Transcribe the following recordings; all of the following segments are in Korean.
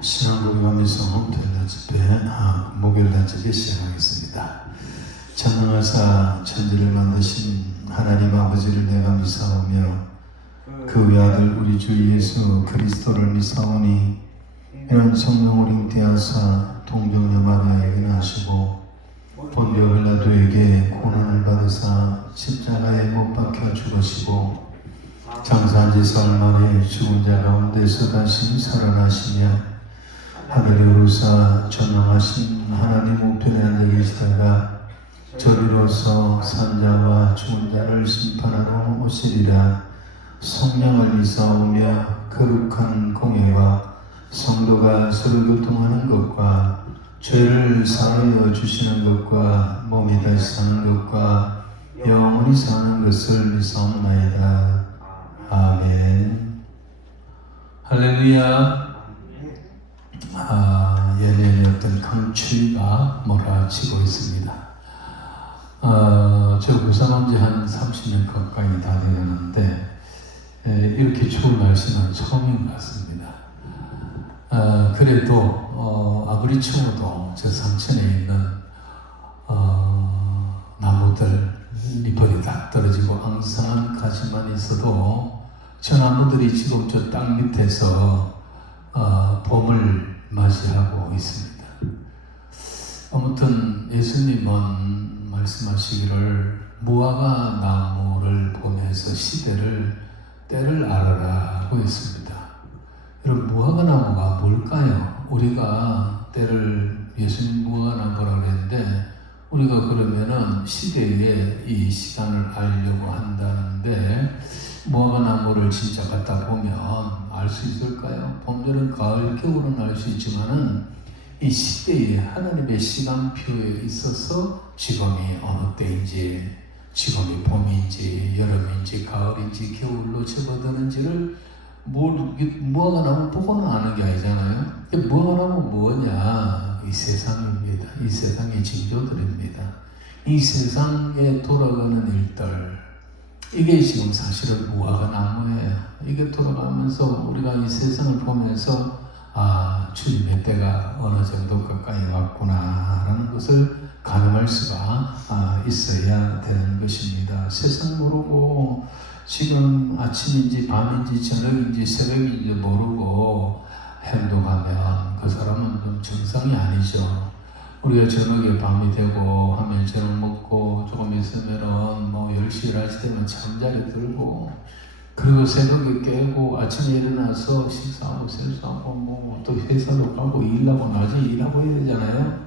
신앙고백하면서 토요일 집회, 목요일 집회 시작하겠습니다. 전능하사 천지를 만드신 하나님 아버지를 내가 미사오며 그 외아들 우리 주 예수 그리스도를 미사오니 이는 성령을 잉태하사 동정녀 마리아에게 나시고 본디오 빌라도에게 고난을 받으사 십자가에 못 박혀 죽으시고 장사한 지 사흘 만에 죽은 자 가운데서 다시 살아나시며 하늘에 오르사 전능하신 하나님 우편에 앉아 계시다가 저리로서 산자와 죽은 자를 심판하러 오시리라. 성령을 미사오며 거룩한 공예와 성도가 서로 교통하는 것과 죄를 사하여 주시는 것과 몸이 다시 사는 것과 영원히 사는 것을 미사옵나이다. 아멘. 할렐루야. 예년에 어떤 강추위가 몰아치고 있습니다. 저 부산한 지 한 30년 가까이 다 되었는데 이렇게 추운 날씨는 처음인 것 같습니다. 그래도 아무리 추워도 저 상천에 있는 나무들 잎이 다 떨어지고 앙상한 가지만 있어도 저 나무들이 지금 저 땅 밑에서 봄을 맞이하고 있습니다. 아무튼 예수님은 말씀하시기를 무화과 나무를 보면서 때를 알아라 하고 했습니다. 여러분, 무화과 나무가 뭘까요? 우리가 때를 예수님 무화과 나무라고 그랬는데 우리가 그러면은 시대에 이 시간을 알려고 한다는데 무화과 나무를 진짜 갖다 보면 알 수 있을까요? 봄들은 가을, 겨울은 알 수 있지만은 이 시대에 하나님의 시간표에 있어서 지금이 어느 때인지, 지금이 봄인지, 여름인지, 가을인지, 겨울로 접어드는지를 무화과 나무 보고는 아는 게 아니잖아요. 무화과 나무 뭐냐? 이 세상입니다. 이 세상의 징조들입니다. 이 세상에 돌아가는 일들, 이게 지금 사실은 무화과 나무예요. 이게 돌아가면서 우리가 이 세상을 보면서 주님의 때가 어느 정도 가까이 왔구나 라는 것을 가늠할 수가 있어야 되는 것입니다. 세상 모르고 지금 아침인지 밤인지 저녁인지 새벽인지 모르고 행동하면 그 사람은 좀 정상이 아니죠. 우리가 저녁에 밤이 되고 하면 저녁 먹고 조금 있으면은 10시, 11시 되면 잠자리 들고 그리고 새벽에 깨고 아침에 일어나서 식사하고 세수하고 또 회사로 가고 일하고 낮에 일하고 해야 되잖아요.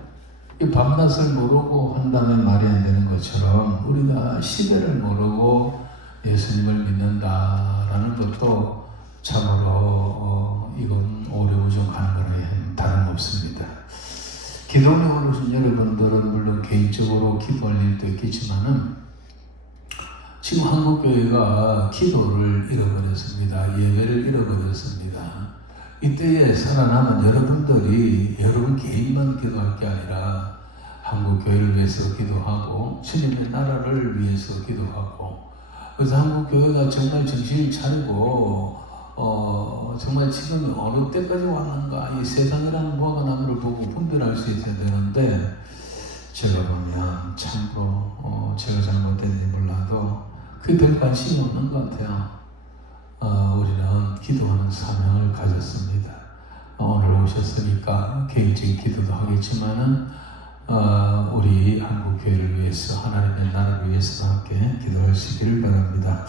이 밤낮을 모르고 한다면 말이 안 되는 것처럼 우리가 시대를 모르고 예수님을 믿는다라는 것도 참으로 이건 오래오정하는 거는 다름없습니다. 기도에 오르신 여러분들은 물론 개인적으로 기도할 일도 있겠지만은 지금 한국교회가 기도를 잃어버렸습니다. 예배를 잃어버렸습니다. 이때에 살아남은 여러분들이 여러분 개인만 기도할 게 아니라 한국교회를 위해서 기도하고 주님의 나라를 위해서 기도하고 그래서 한국교회가 정말 정신을 차리고 정말 지금 어느 때까지 왔는가 이 세상이라는 무화과 나무를 보고 분별할 수 있어야 되는데 제가 보면 참으로 제가 잘못된지 몰라도 그게 별 관심이 없는 것 같아요. 우리는 기도하는 사명을 가졌습니다. 오늘 오셨으니까 개인적인 기도도 하겠지만은 우리 한국교회를 위해서 하나님의 나라를 위해서 함께 기도하시기를 바랍니다.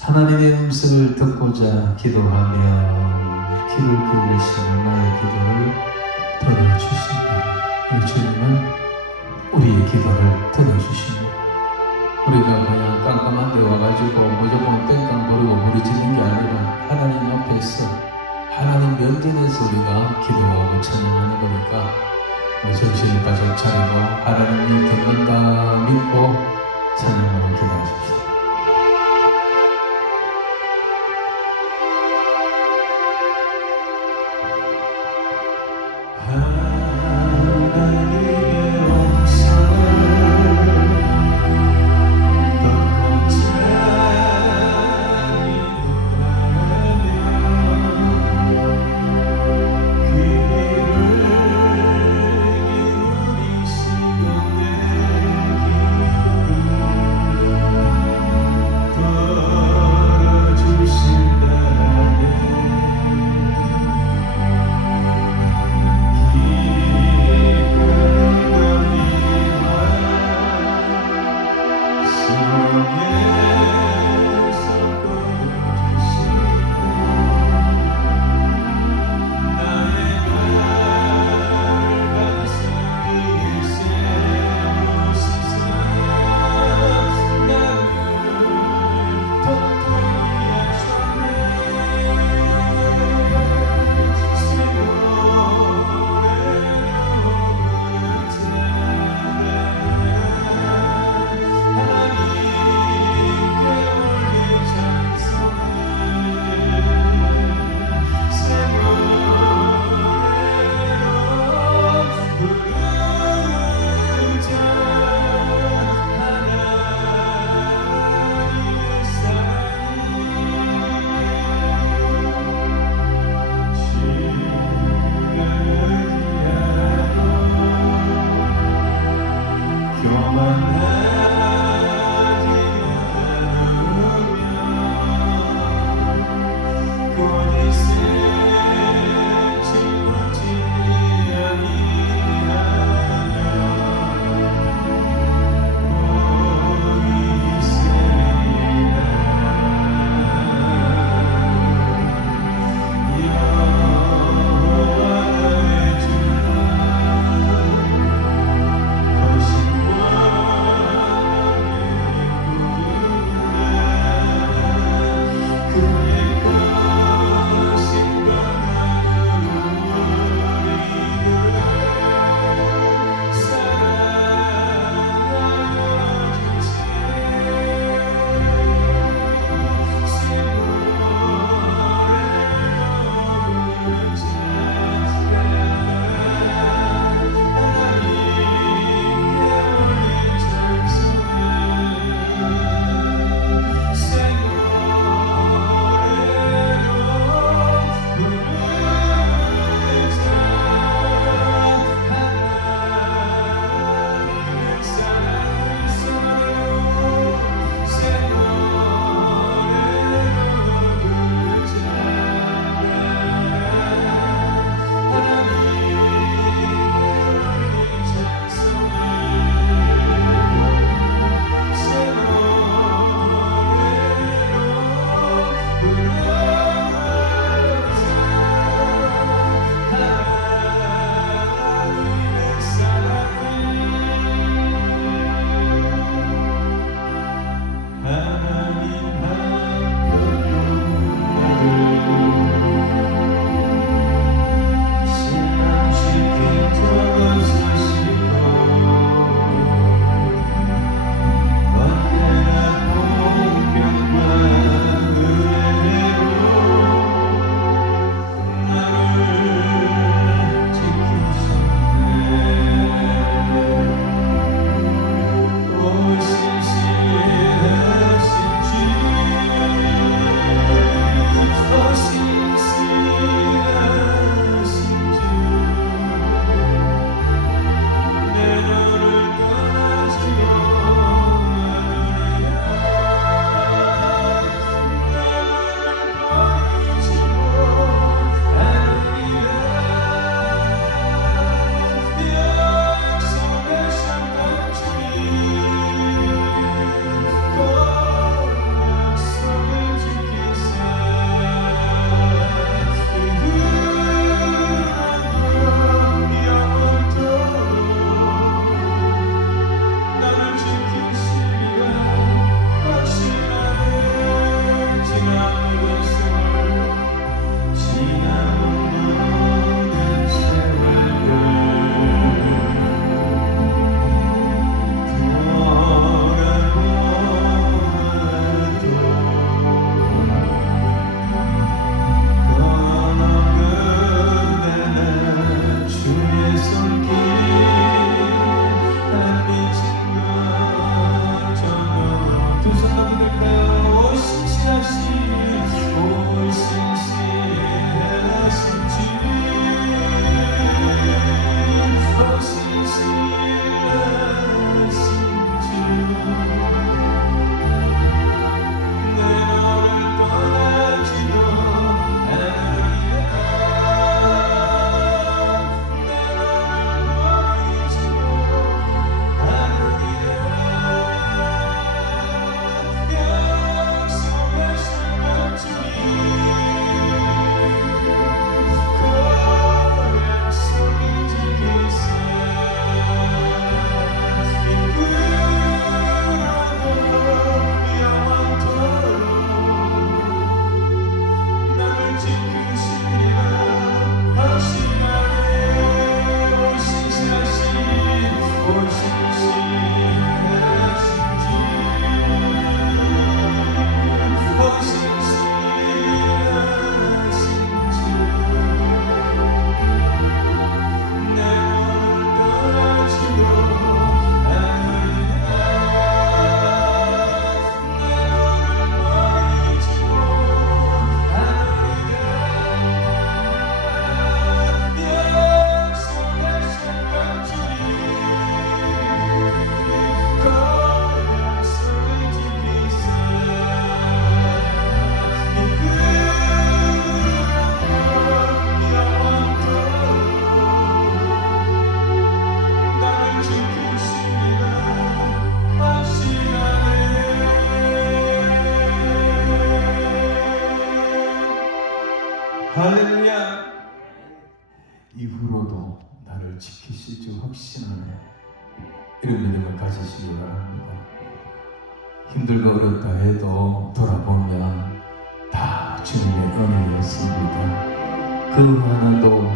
하나님의 음성을 듣고자 기도하면 귀를 기울이시고 나의 기도를 들어주신다. 우리 주님은 우리의 기도를 들어주십니다. 우리가 그냥 깜깜한 데 와가지고 무조건 땡깡 부르고 부르짖는 게 아니라 하나님 앞에서 하나님 면전에서 우리가 기도하고 찬양하는 거니까 정신을 가져 차리고 하나님이 듣는다 믿고 찬양하고 기도하십시오. 귀 이후로도 나를 지키실 줄 확신하네. 이런 믿음을 가지시기 바랍니다. 힘들고 어렵다 해도 돌아보면 다 주님의 은혜였습니다. 그 하나도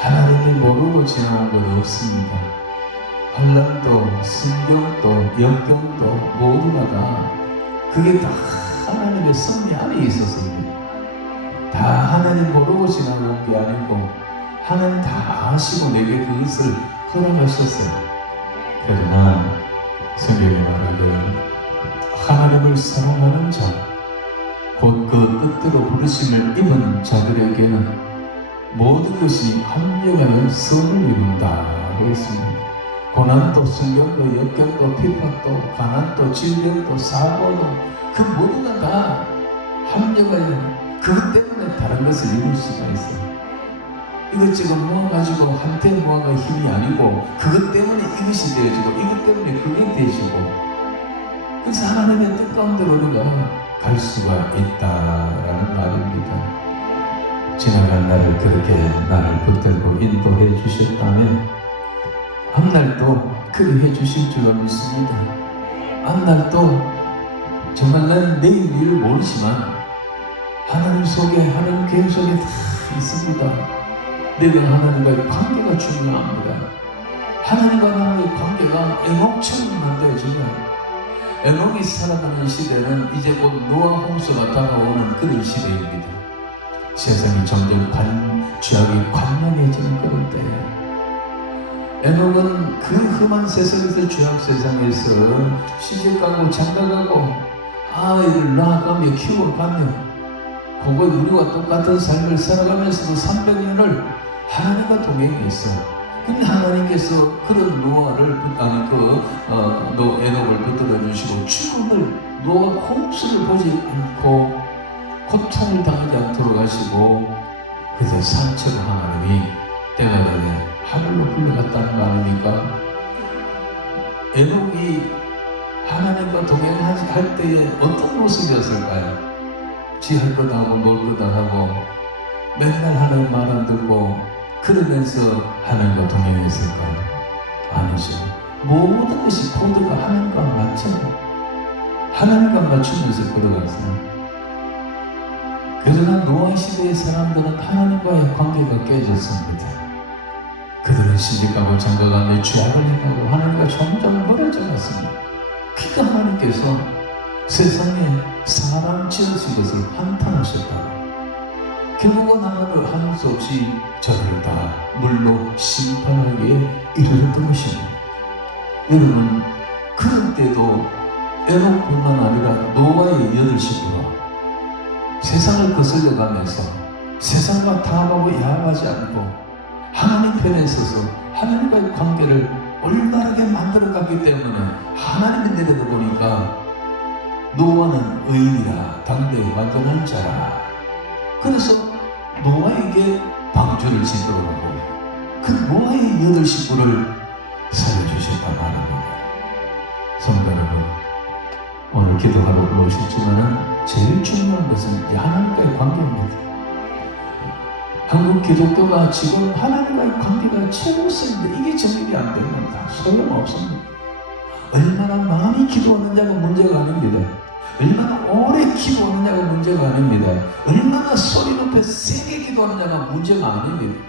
하나님이 모르고 지나온 것 없습니다. 환난도 순경도 역경도 모두가 다 그게 다 하나님의 섭리 안에 있었습니다. 다 하나님 모르고 지나온 게 아니고 하나님 다 아시고 내게 그것을 허락하셨어요. 그러나 성경에 말하기를 하나님을 사랑하는 자, 곧 그 뜻대로 부르심을 입은 자들에게는 모든 것이 합력하여 선을 이룬다고 했습니다. 고난도 순경도 역경도 핍박도 가난도 질병도 사고도 그 모두가 다 합력하여 그것 때문에 다른 것을 이룰 수가 있어요. 이것저것 모아가지고 한때 모아가 힘이 아니고 그것 때문에 이것이 되어지고 이것 때문에 그게 되어지고 그래서 하나님의 뜻 가운데로 우리가 갈 수가 있다라는 말입니다. 지나간 날을 그렇게 나를 붙들고 인도해 주셨다면 앞날도 그렇게 해 주실 줄 믿습니다. 앞날도 정말 난 내일 일을 모르지만 하나님 속에 하나님 계획 속에 다 있습니다. 내가 하나님과의 관계가 중요합니다. 하나님과 나의 관계가 에녹처럼 만들어지면 에녹이 살아가는 시대는 이제 곧 노아 홍수가 다가오는 그런 시대입니다. 세상이 점점 죄악이 관영해지는 그런 때에 에녹은 그 험한 세상에서 죄악 세상에서 시집가고 장가가고 아이를 낳아가며 키워가며 그거 우리와 똑같은 삶을 살아가면서도 300년을 하나님과 동행했어요. 근데 하나님께서 그런 노아를 에녹을 붙들어 주시고 죽음을 노아 홍수를 보지 않고 고통을 당하지 않도록 하시고 그래서 산처럼 하나님이 때가 되네 하늘로 불러갔다는 거 아닙니까? 에녹이 하나님과 동행할 때에 어떤 모습이었을까요? 지 할 거다 하고 놀 거다 하고 맨날 하나님 말 안 듣고 그러면서 하나님과 동행했을까요? 아니죠. 모든 것이 코드가 하나님과 맞잖아요. 하나님과 맞추면서 걸어갔어요. 그러나 노아 시대의 사람들은 하나님과의 관계가 깨졌습니다. 그들은 시집가고 장가가며 죄악을 행하고 하나님과 점점 멀어져 갔습니다. 그러니까 하나님께서 세상에 사람 지으신 것을 한탄하셨다고. 결국은 하나님을 할 수 없이 저를 다 물로 심판하기에 이르렀던 것입니다. 여러분, 그런 때도 에녹뿐만 아니라 노아의 8식구가 세상을 거슬려 가면서 세상과 타협하고 야합하지 않고 하나님 편에 서서 하나님과의 관계를 올바르게 만들어갔기 때문에 하나님이 내려다보니까 노아는 의인이라 당대 완전한 자라. 그래서 노아에게 방주를 짓도록 하고 그 노아의 8식구를 살려주셨단 말입니다. 성도 여러분, 오늘 기도하러 올라오셨지만은 제일 중요한 것은 이제 하나님과의 관계입니다. 한국 기독교가 지금 하나님과의 관계가 최우선인데 이게 정립이 안 되면 다 소용없습니다. 얼마나 많이 기도하느냐가 문제가 아닙니다. 얼마나 오래 기도하느냐가 문제가 아닙니다. 얼마나 소리 높여 세게 기도하느냐가 문제가 아닙니다.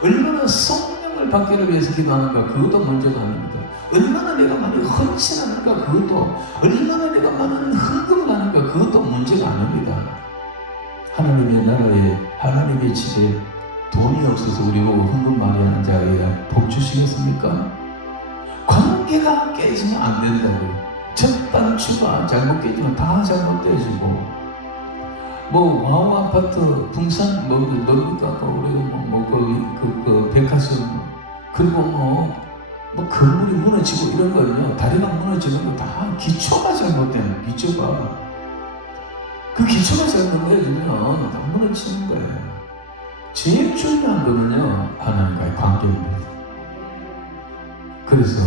얼마나 성령을 받기를 위해서 기도하는가 그것도 문제가 아닙니다. 얼마나 내가 많이 헌신하는가 그것도, 얼마나 내가 많은 헌금을 하는가 그것도 문제가 아닙니다. 하나님의 나라에 하나님의 집에 돈이 없어서 우리 보고 헌금 많이 하는 자에게 복 주시겠습니까? 관계가 깨지면 안 된다고요. 첫 단추가 잘못 깨지면 다 잘못되어지고 뭐 와우 아파트 분산 뭐 뭡니까 우리 백화점 그리고 뭐 건물이 무너지고 이런 거는요 다리가 무너지는 거 다 기초가 잘못되는 기초가 그 기초가 잘못되어지면 다 무너지는 거예요. 제일 중요한 거는요 하나님과의 관계입니다. 그래서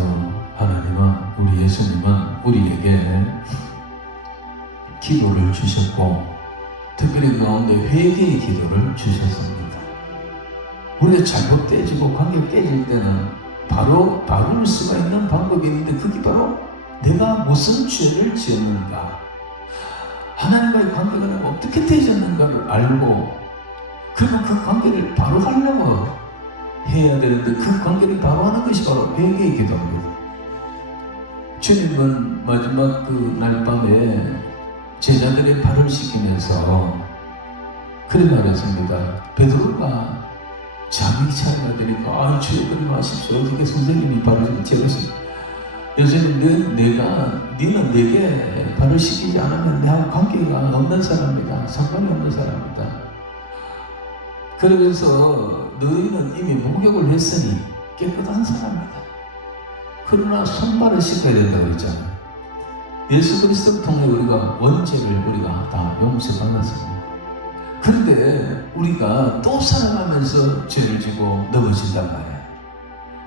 하나님은 우리 예수님은 우리에게 기도를 주셨고 특별히 그 가운데 회개의 기도를 주셨습니다. 우리가 잘못 깨지고 관계가 깨질 때는 바로 바울 수가 있는 방법이 있는데, 그게 바로 내가 무슨 죄를 지었는가, 하나님과의 관계가 내가 어떻게 되어졌는가를 알고, 그리고 그 관계를 바로 하려고 해야 되는데, 그 관계를 바로 하는 것이 바로 회개의 기도입니다. 주님은 마지막 그 날 밤에 제자들의 발을 씻기면서 그래 말했습니다. 베드로가 자기 차례가 되니까, 아, 주여 그리 마십시오. 어떻게 선생님이 발을 씻겠어요? 예수님, 너는 내게 발을 씻기지 않으면 내하고 관계가 없는 사람이다. 상관이 없는 사람이다. 그러면서 너희는 이미 목욕을 했으니 깨끗한 사람이다. 그러나 손발을 씻어야 된다고 그랬잖아요. 예수 그리스도를 통해 우리가 원죄를 우리가 다 용서받았습니다. 그런데 우리가 또 살아가면서 죄를 지고 넘어진단 말이에요.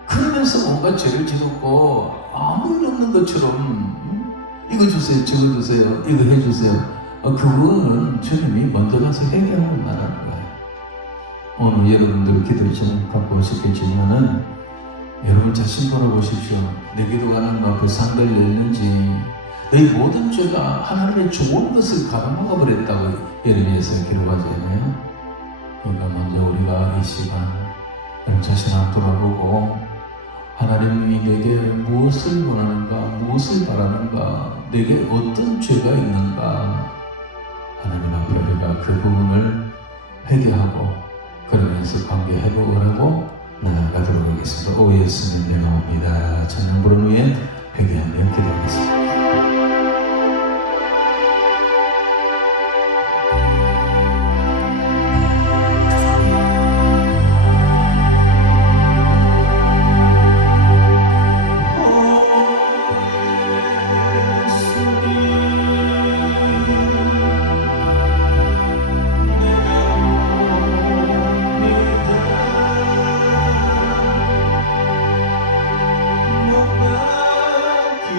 그러면서 뭔가 죄를 지고 아무 일 없는 것처럼 이거 주세요, 저거 주세요, 이거 해주세요. 그거는 주님이 먼저 가서 해결하고 나라는 거예요. 오늘 여러분들 기도 제목 갖고 싶겠지만은, 여러분 자신 돌아보십시오. 내 기도가 하나님 앞에 상대를 냈는지, 너희 모든 죄가 하나님의 좋은 것을 가로막아 버렸다고 예레미야에서 기록하잖아요. 그러니까 먼저 우리가 이 시간 여러분 자신 앞 돌아보고, 하나님이 내게 무엇을 원하는가, 무엇을 바라는가, 내게 어떤 죄가 있는가, 하나님 앞에 우리가 그 부분을 회개하고 그러면서 관계 회복을 하고 나아가도록 하겠습니다. 오 예수님, 내가 옵니다. 찬양 부른 후에 회개하며 기도하겠습니다. 못 박히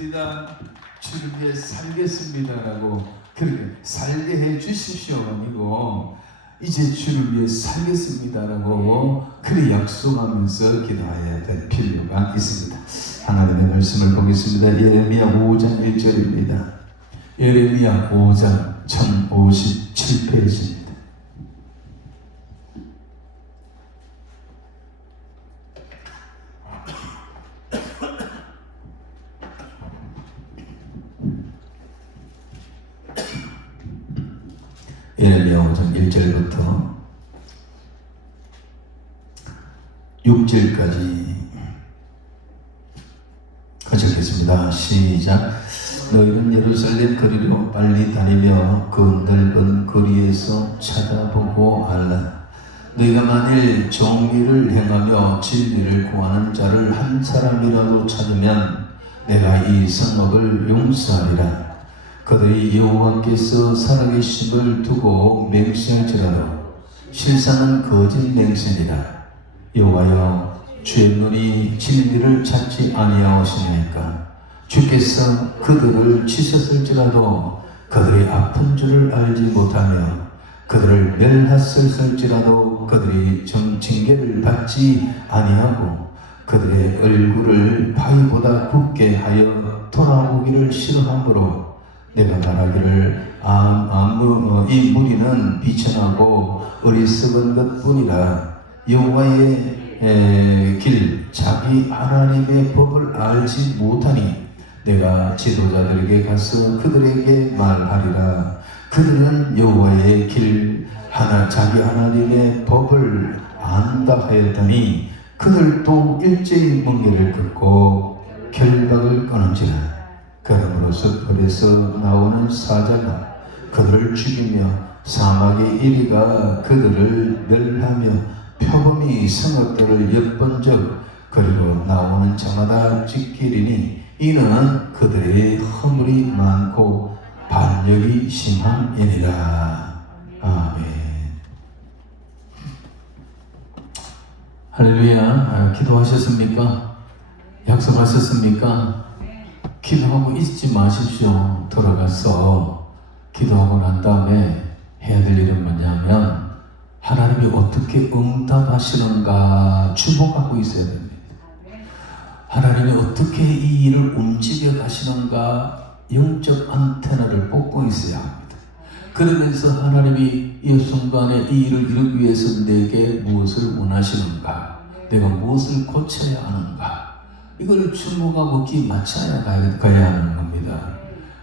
살겠습니다. 주를 위해 살겠습니다라고 그렇게 살게 해 주십시오 아니고 이제 주를 위해 살겠습니다라고 그렇게 약속하면서 기도해야 될 필요가 있습니다. 하나님의 말씀을 보겠습니다. 예레미야 5장 1절입니다. 예레미야 5장 1057페이지입니다. 예레미야 5장 1절부터 6절까지 적겠습니다. 시작. 너희는 예루살렘 거리로 빨리 다니며 그 넓은 거리에서 찾아보고 알라. 너희가 만일 정의를 행하며 진리를 구하는 자를 한 사람이라도 찾으면 내가 이 성읍을 용서하리라. 그들이 여호와께서 살아계심을 두고 맹세할지라도 실상은 거짓 맹세니라. 여호와여, 주의 눈이 진리를 찾지 아니하시니까 주께서 그들을 치셨을지라도 그들이 아픈 줄을 알지 못하며 그들을 멸하셨을지라도 그들이 징계를 받지 아니하고 그들의 얼굴을 바위보다 굽게 하여 돌아오기를 싫어하므로 내가 말하기를 이 무리는 비천하고 어리석은 것뿐이라. 여호와의 길 자기 하나님의 법을 알지 못하니 내가 지도자들에게 가서 그들에게 말하리라. 그들은 여호와의 길 자기 하나님의 법을 안다 하였더니 그들도 일제히 멍에를 긋고 결박을 끊은지라. 그러므로서 벌에서 나오는 사자가 그들을 죽이며 사막의 이리가 그들을 멸하며 표범이 성읍들을 엿본적 그리고 나오는 자마다 찢기리니 이는 그들의 허물이 많고 반역이 심함이니라. 아멘. 할렐루야. 기도하셨습니까? 약속하셨습니까? 기도하고 잊지 마십시오. 돌아가서 기도하고 난 다음에 해야 될 일은 뭐냐면 하나님이 어떻게 응답하시는가 주목하고 있어야 됩니다. 하나님이 어떻게 이 일을 움직여 가시는가 영적 안테나를 뽑고 있어야 합니다. 그러면서 하나님이 이 순간에 이 일을 이루기 위해서 내게 무엇을 원하시는가, 내가 무엇을 고쳐야 하는가, 이걸 주목하고 귀 맞춰야 가야 하는 겁니다.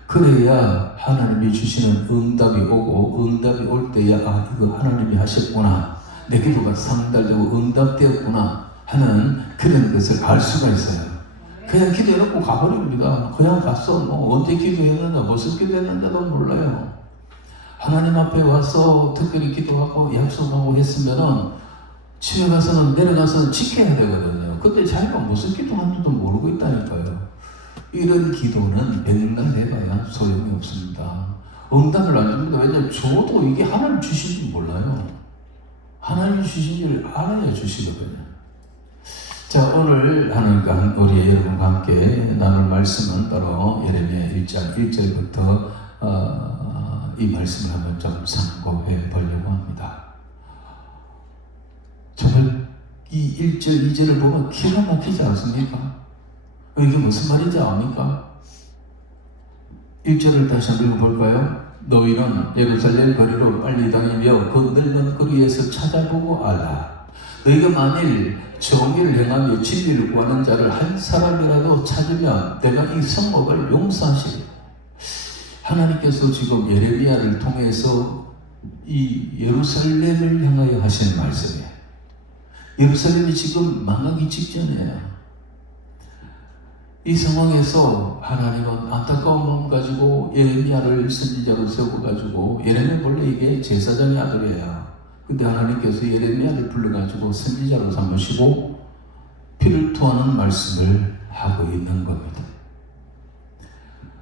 그래야 하나님이 주시는 응답이 오고 응답이 올 때야 이거 하나님이 하셨구나, 내 기도가 상달되고 응답되었구나 하는 그런 것을 알 수가 있어요. 그냥 기도해놓고 가버립니다. 그냥 갔어. 언제 기도했는가 무슨 기도했는가도 몰라요. 하나님 앞에 와서 특별히 기도하고 약속하고 했으면은 집에 가서는 내려가서는 지켜야 되거든요. 근데 자기가 무슨 기도하는지도 모르고 있다니까요. 이런 기도는 백날 해봐야 소용이 없습니다. 응답을 안 줍니다. 왜냐하면 저도 이게 하나님 주신 줄 몰라요. 하나님 주신 줄 알아야 주시거든요. 자, 오늘 하나님과 우리 여러분과 함께 나눌 말씀은 바로 예레미야 1장 1절부터 이 말씀을 한번 좀 참고해 보려고 합니다. 정말 이 1절, 2절을 보면 기가 막히지 않습니까? 이게 무슨 말인지 압니까? 1절을 다시 한번 읽어볼까요? 너희는 예루살렘 거리로 빨리 다니며 그 넓은 거리에서 찾아보고 알라. 너희가 만일 정의를 행하며 진리를 구하는 자를 한 사람이라도 찾으면 내가 이 성읍을 용서하시리라. 하나님께서 지금 예레미야를 통해서 이 예루살렘을 향하여 하시는 말씀이에요. 예루살렘이 지금 망하기 직전이에요. 이 상황에서 하나님은 안타까운 마음 가지고 예레미야를 선지자로 세워가지고, 예레미야 원래 이게 제사장의 아들이에요. 근데 하나님께서 예레미야를 불러가지고 선지자로 삼으시고 피를 토하는 말씀을 하고 있는 겁니다.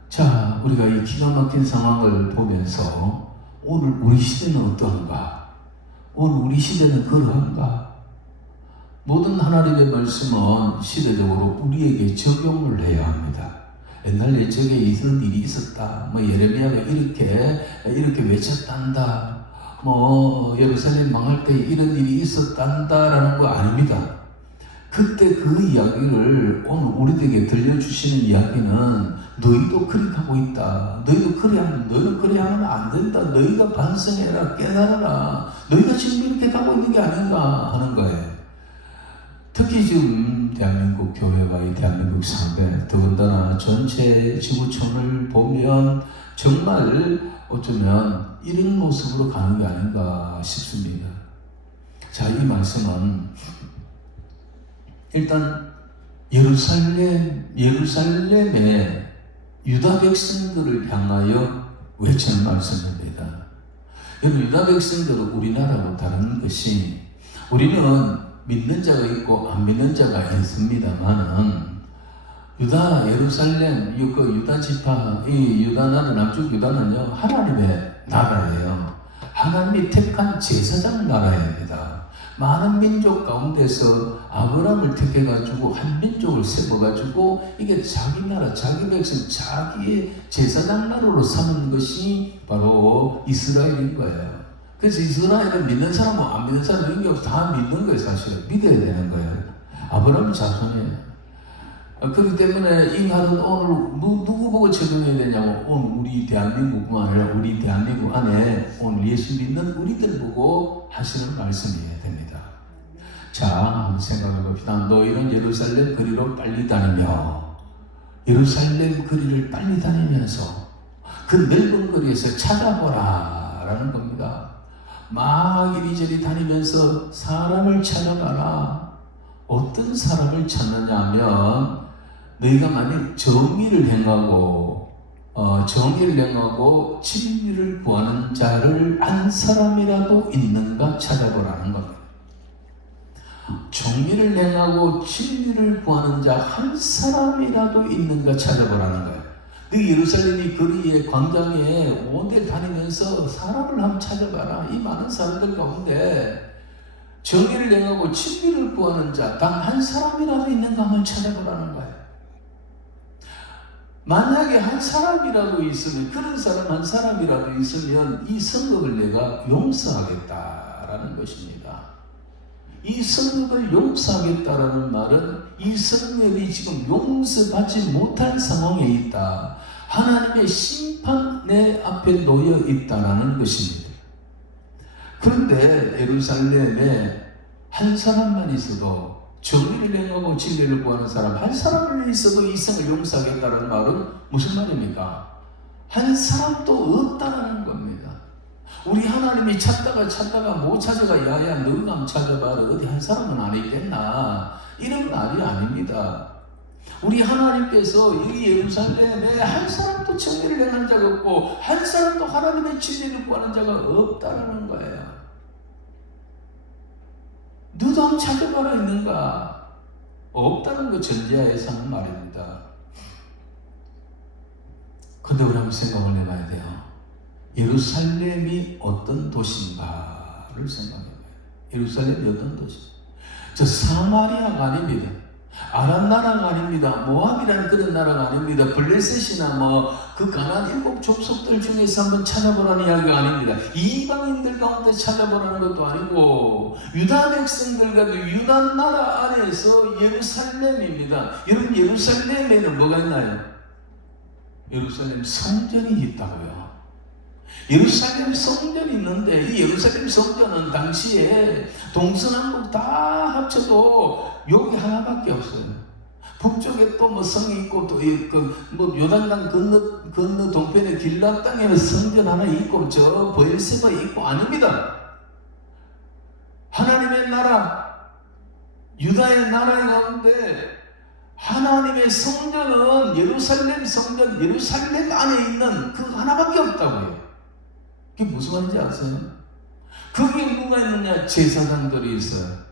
자, 우리가 이 기가 막힌 상황을 보면서 오늘 우리 시대는 어떠한가? 오늘 우리 시대는 그러한가? 모든 하나님의 말씀은 시대적으로 우리에게 적용을 해야 합니다. 옛날 옛적에 이런 일이 있었다. 뭐 예레미야가 이렇게 외쳤단다. 뭐 예루살렘 망할 때 이런 일이 있었단다라는 거 아닙니다. 그때 그 이야기를 오늘 우리에게 들려주시는 이야기는 너희도 그렇게 하고 있다. 너희는 그래 하면 안 된다. 너희가 반성해라, 깨달아라. 너희가 지금 이렇게 가고 있는 게 아닌가 하는 거예요. 특히 지금 대한민국 교회와 이 대한민국 사회, 더군다나 전체 지구촌을 보면 정말 어쩌면 이런 모습으로 가는 게 아닌가 싶습니다. 자, 이 말씀은 일단 예루살렘의 유다 백성들을 향하여 외치는 말씀입니다. 여러분, 유다 백성들은 우리나라와 다른 것이, 우리는 믿는 자가 있고 안 믿는 자가 있습니다만은 예루살렘, 유다 지파, 이 유다 나라, 남쪽 유다는요, 하나님의 나라예요. 하나님이 택한 제사장 나라입니다. 많은 민족 가운데서 아브라함을 택해가지고 한 민족을 세워가지고 이게 자기 나라, 자기 백성, 자기의 제사장 나라로 삼는 것이 바로 이스라엘인 거예요. 그래서 이스라엘은 믿는 사람은 안 믿는 사람 이런 게 없어. 다 믿는 거예요. 사실은 믿어야 되는 거예요. 아브라함이 자손이에요. 그렇기 때문에 이 말은 오늘 누구 보고 적용해야 되냐고, 오늘 우리 대한민국뿐만 아니라 우리 대한민국 안에 오늘 예수 믿는 우리들 보고 하시는 말씀이어야 됩니다. 자, 한번 생각해 봅시다. 너희는 예루살렘 거리로 빨리 다니며, 예루살렘 거리를 빨리 다니면서 그 넓은 거리에서 찾아보라 라는 겁니다. 막 이리저리 다니면서 사람을 찾아가라. 어떤 사람을 찾느냐 하면, 너희가 만약 정의를 행하고 진리를 구하는 자를 한 사람이라도 있는가 찾아보라는 겁니다. 정의를 행하고 진리를 구하는 자 한 사람이라도 있는가 찾아보라는 거예요. 너 예루살렘이 거리에 광장에 온데 다니면서 사람을 한번 찾아봐라. 이 많은 사람들 가운데 정의를 행하고 진리를 구하는 자 단 한 사람이라도 있는가 한번 찾아보라는 거예요. 만약에 한 사람이라도 있으면, 그런 사람 한 사람이라도 있으면 이 성읍을 내가 용서하겠다라는 것입니다. 이 성읍을 용서하겠다라는 말은 이 성읍이 지금 용서받지 못한 상황에 있다. 하나님의 심판 내 앞에 놓여 있다라는 것입니다. 그런데 예루살렘에 한 사람만 있어도, 정의를 행하고 진리를 구하는 사람 한 사람만 있어도 이 성을 용서하겠다는 말은 무슨 말입니까? 한 사람도 없다는 겁니다. 우리 하나님이 찾다가 못 찾아가, 야야 너가 한번 찾아봐라, 어디 한 사람은 안 있겠나, 이런 말이 아닙니다. 우리 하나님께서 이 예루살렘에 한 사람도 정의를 행하는 자가 없고 한 사람도 하나님의 진리를 구하는 자가 없다는 거예요. 너도 한번 찾아봐라 있는가? 없다는 거 전제하에서 하는 말입니다. 근데 우리 한번 생각을 해봐야 돼요. 예루살렘이 어떤 도시인가를 생각해봐요. 예루살렘이 어떤 도시? 저 사마리아가 아닙니다. 아람 나라가 아닙니다. 모압이라는 그런 나라가 아닙니다. 블레셋이나 그 가나안 일곱 족속들 중에서 한번 찾아보라는 이야기가 아닙니다. 이방인들 가운데 찾아보라는 것도 아니고 유다 백성들과도 유다 나라 안에서 예루살렘입니다. 여러분, 예루살렘에는 뭐가 있나요? 예루살렘 성전이 있다고요. 예루살렘 성전이 있는데 이 예루살렘 성전은 당시에 동서남북 다 합쳐도 여기 하나밖에 없어요. 북쪽에 또 성이 있고 또 요단강 건너 동편에 길라 땅에는 성전 하나 있고 저 보엘세바 있고 아닙니다. 하나님의 나라, 유다의 나라 가운데 하나님의 성전은 예루살렘 성전, 예루살렘 안에 있는 그 하나밖에 없다고요. 그게 무슨 말인지 아세요? 거기에 누가 있느냐? 제사장들이 있어요.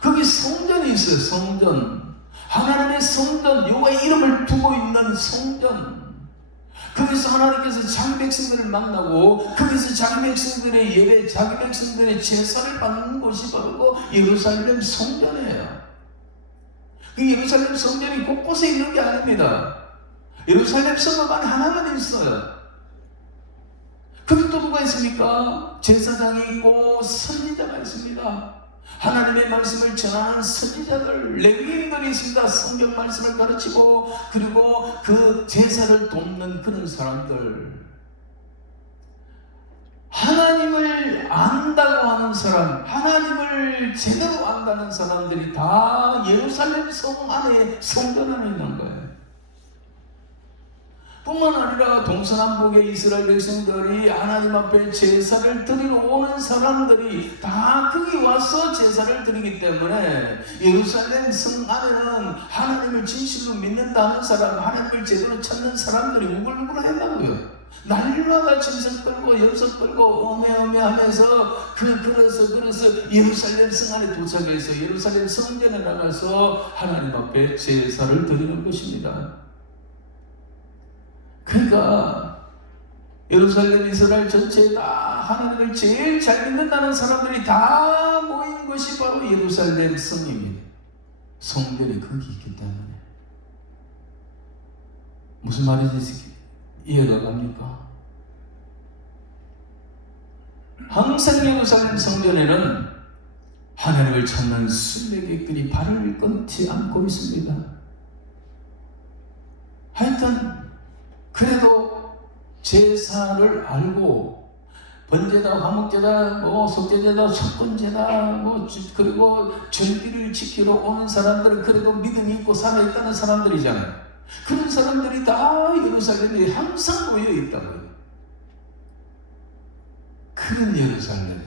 거기 성전이 있어요. 성전. 하나님의 성전, 여호와의 이름을 두고 있는 성전. 거기서 하나님께서 자기 백성들을 만나고 거기서 자기 백성들의 예배, 자기 백성들의 제사를 받는 곳이 바로 예루살렘 성전이에요. 그 예루살렘 성전이 곳곳에 있는 게 아닙니다. 예루살렘 성읍 안에 하나만 있어요. 거기 또 누가 있습니까? 제사장이 있고 선지자가 있습니다. 하나님의 말씀을 전하는 선지자들, 레위인들이 있습니다. 성경 말씀을 가르치고 그리고 그 제사를 돕는 그런 사람들, 하나님을 안다고 하는 사람, 하나님을 제대로 안다는 사람들이 다 예루살렘 성 안에, 성전 안에 있는 거예요. 뿐만 아니라 동서남북의 이스라엘 백성들이 하나님 앞에 제사를 드리러 오는 사람들이 다 거기 와서 제사를 드리기 때문에 예루살렘 성 안에는 하나님을 진실로 믿는다는 사람, 하나님을 제대로 찾는 사람들이 우글우글했다고요. 날마다 짐승 끌고 염소 끌고 어메어메하면서 그래서 예루살렘 성 안에 도착해서 예루살렘 성전에 나가서 하나님 앞에 제사를 드리는 것입니다. 그러니까 예루살렘 이스라엘 전체에 다 하나님을 제일 잘 믿는다는 사람들이 다 모인 것이 바로 예루살렘 성입니다. 성전이 거기 있기 때문에. 무슨 말인지 이해가 갑니까? 항상 예루살렘 성전에는 하나님을 찾는 순례객들이 발을 끊지 않고 있습니다. 하여튼 그래도 제사를 알고 번제다, 화목제다, 속죄제다, 속건제다, 그리고 절기를 지키러 오는 사람들은 그래도 믿음이 있고 살아있다는 사람들이잖아요. 그런 사람들이 다 예루살렘에 항상 모여 있다고요. 그런 예루살렘에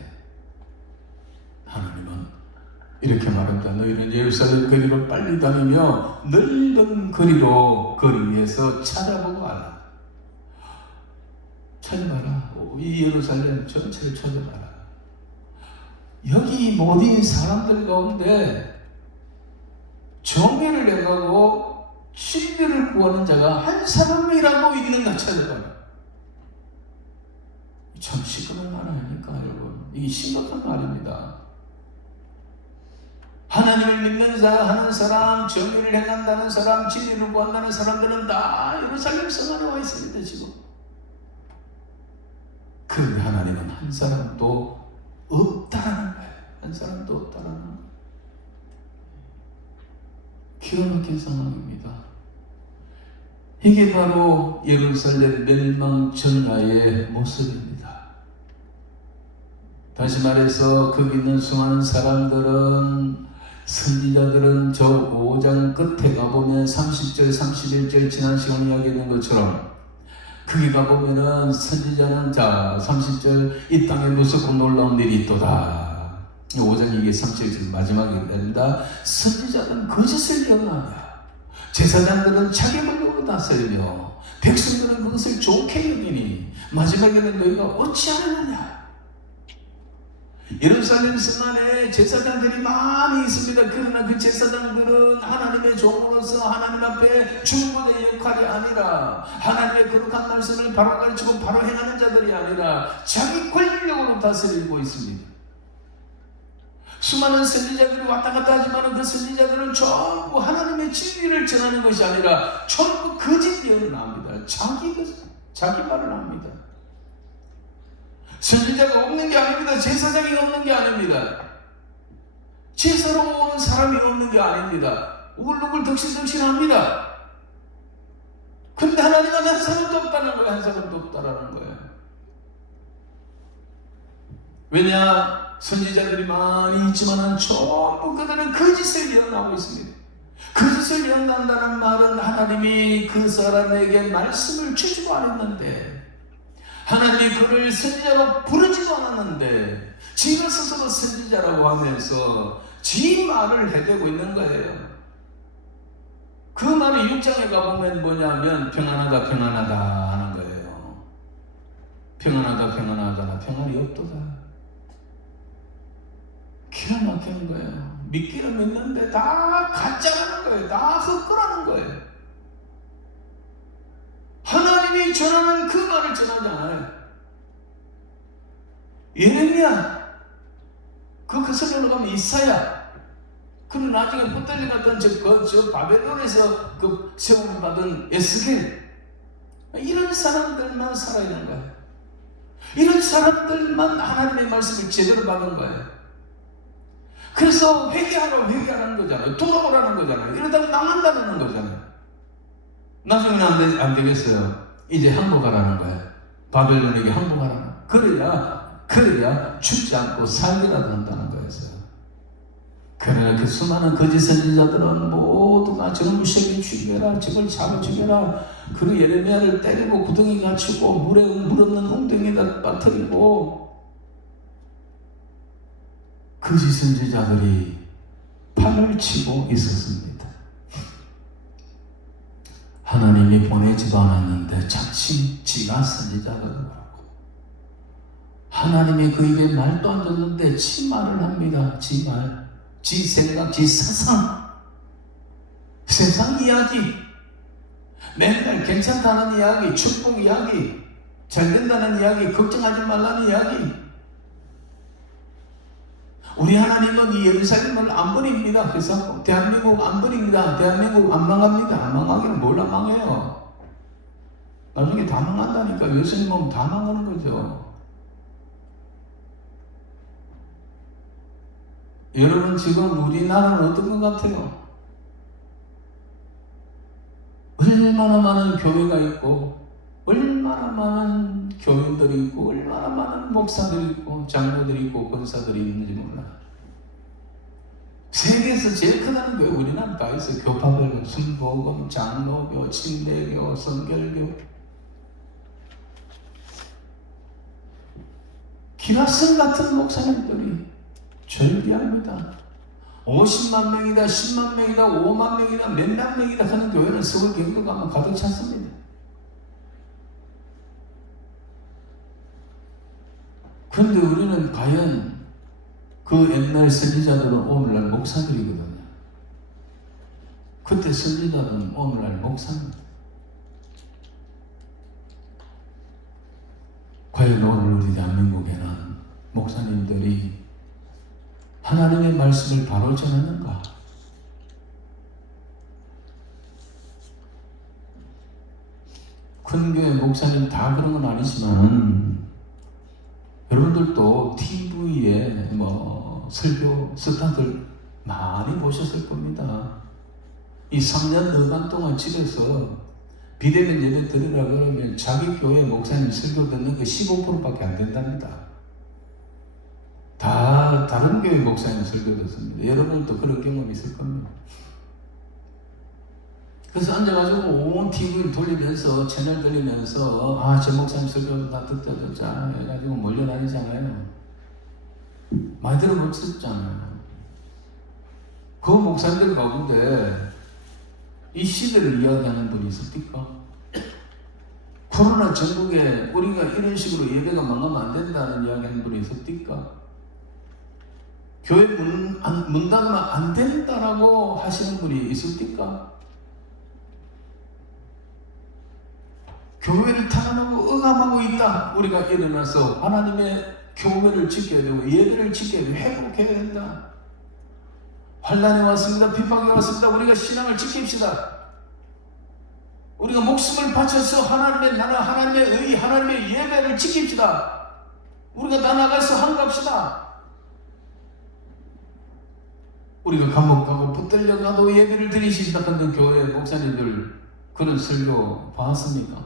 하나님은 이렇게 말합니다. 너희는 예루살렘 거리로 빨리 다니며 넓은 거리로 거리 위에서 찾아보고 알아. 찾아봐라. 이 예루살렘 전체를 찾아봐라. 여기 모든 사람들 가운데 정의를 해가고 진리를 구하는 자가 한 사람이라도 있는가 찾아봐라. 참 시끄러운 말 아닙니까, 여러분? 이게 심각한 말입니다. 하나님을 믿는 자, 하는 사람, 정의를 행한다는 사람, 진리를 구한다는 사람들은 다 예루살렘 성 안에 와 있습니다, 지금. 그런데 하나님은 한 사람도 없다라는 거예요. 한 사람도 없다라는 거예요. 기가 막힌 상황입니다. 이게 바로 예루살렘 멸망 전야의 모습입니다. 다시 말해서 거기 있는 수많은 사람들은, 선지자들은 저 5장 끝에 가보면 30절, 31절 지난 시간에 이야기했는 것처럼 거기 가보면은 선지자는 30절 이 땅에 무섭고 놀라운 일이 있도다. 5장 이게 30절 마지막에 됩니다. 선지자는 거짓을 예언하며 제사장들은 자기 권력으로 다스리며 백성들은 그것을 좋게 여기니 마지막에는 너희가 어찌 하느냐. 예루살렘 성 안에 제사장들이 많이 있습니다. 그러나 그 제사장들은 하나님의 종으로서 하나님 앞에 중보자의 역할이 아니라 하나님의 거룩한 말씀을 바로 가르치고 바로 행하는 자들이 아니라 자기 권력으로 다스리고 있습니다. 수많은 선지자들이 왔다 갔다 하지만 그 선지자들은 전부 하나님의 진리를 전하는 것이 아니라 전부 거짓 예언을 합니다. 자기 말을 합니다. 선지자가 없는 게 아닙니다. 제사장이 없는 게 아닙니다. 제사로 오는 사람이 없는 게 아닙니다. 우글우글 덕실덕실합니다. 그런데 하나님은 한 사람도 없다는 거예요. 한 사람도 없다라는 거예요. 왜냐? 선지자들이 많이 있지만 전부 그들은 거짓을 예언하고 있습니다. 거짓을 예언한다는 말은 하나님이 그 사람에게 말씀을 주지도 않았는데, 하나님이 그를 선지자로 부르지도 않았는데 지가 스스로 선지자라고 하면서 지 말을 해대고 있는 거예요. 그 말이 6장에 가보면 뭐냐면 평안하다 평안하다 하는 거예요. 평안하다 평안하다 평안이 없도다. 기가 막히는 거예요. 믿기는 믿는데 다 가짜라는 거예요. 다 헛거라는 거예요. 하나님이 전하는 그 말을 전하지 않아요. 예레미야, 그 성경으로 가면 이사야, 그리고 나중에 풋달리 갔던 저 바벨론에서 그 세움을 받은 에스겔, 이런 사람들만 살아있는 거예요. 이런 사람들만 하나님의 말씀을 제대로 받은 거예요. 그래서 회개하라는 거잖아요. 돌아오라는 거잖아요. 이러다가 망한다는 거잖아요. 나중에는 안 되겠어요. 이제 항복하라는 거예요. 바벨론에게 항복하라는 거예요. 그래야 죽지 않고 살기라도 한다는 거였어요. 그러나 그 수많은 거짓 선지자들은 모두가 저놈을 새겨 죽여라, 저걸 잡아 죽여라, 그 예레미야를 때리고 구덩이 갇히고 물 없는 웅덩이에다 빠뜨리고, 거짓 선지자들이 판을 치고 있었습니다. 하나님이 보내지도 않았는데 자칭 지가 선지자거든요. 하나님이 그 입에 말도 안 줬는데 지 말을 합니다. 지 말, 지 생각, 지 사상, 세상 이야기, 맨날 괜찮다는 이야기, 축복 이야기, 잘 된다는 이야기, 걱정하지 말라는 이야기. 우리 하나님은 이 예루살렘을 안 버립니다. 그래서 대한민국 안 버립니다. 대한민국 안 망합니다. 안 망하기는 뭘 안 망해요. 나중에 다 망한다니까. 예수님은 다 망하는 거죠. 여러분, 지금 우리나라는 어떤 것 같아요? 얼마나 많은 교회가 있고, 얼마나 많은 교인들이 있고, 얼마나 많은 목사들이 있고, 장로들이 있고, 권사들이 있는지 몰라요. 세계에서 제일 크다는 교회 우리나라 다 있어요. 교파별로 순복음, 장로교, 침례교, 성결교. 기라성 같은 목사님들이 절비합니다. 50만 명이다, 10만 명이다, 5만 명이다, 몇만 명이다 하는 교회는 서울 경북 가면 가득 찼습니다. 그런데 우리는 과연 그 옛날 선지자들은 오늘날 목사들이거든요. 그때 선지자들은 오늘날 목사입니다. 과연 오늘 우리 대한민국에는 목사님들이 하나님의 말씀을 바로 전하는가? 큰 교회 목사님 다 그런 건 아니지만 여러분들도 TV에 설교 스타들 많이 보셨을 겁니다. 이 3년 너간 동안 집에서 비대면 예배 드리라 그러면 자기 교회 목사님 설교 듣는 거 15%밖에 안 된답니다. 다 다른 교회 목사님 설교 듣습니다. 여러분도 그런 경험이 있을 겁니다. 그래서 앉아가지고 온 TV를 돌리면서 채널 돌리면서 저 목사님 설교 다 듣자 해가지고 몰려다니잖아요. 많이 들어보셨잖아요. 그 목사님들 가운데 이 시대를 이야기하는 분이 있습니까? 코로나 전국에 우리가 이런 식으로 예배가 망하면 안 된다는 이야기하는 분이 있습니까? 교회 문 닫으면 안 된다라고 하시는 분이 있습니까? 교회를 탄압하고 억압하고 있다. 우리가 일어나서 하나님의 교회를 지켜야 되고 예배를 지켜야 되고 회복해야 된다. 환난이 왔습니다. 핍박이 왔습니다. 우리가 신앙을 지킵시다. 우리가 목숨을 바쳐서 하나님의 나라, 하나님의 의, 하나님의 예배를 지킵시다. 우리가 다 나가서 한갑시다. 우리가 감옥 가고 붙들려 가도 예배를 드리십시다 하는 교회 목사님들 그런 설교 봤습니까?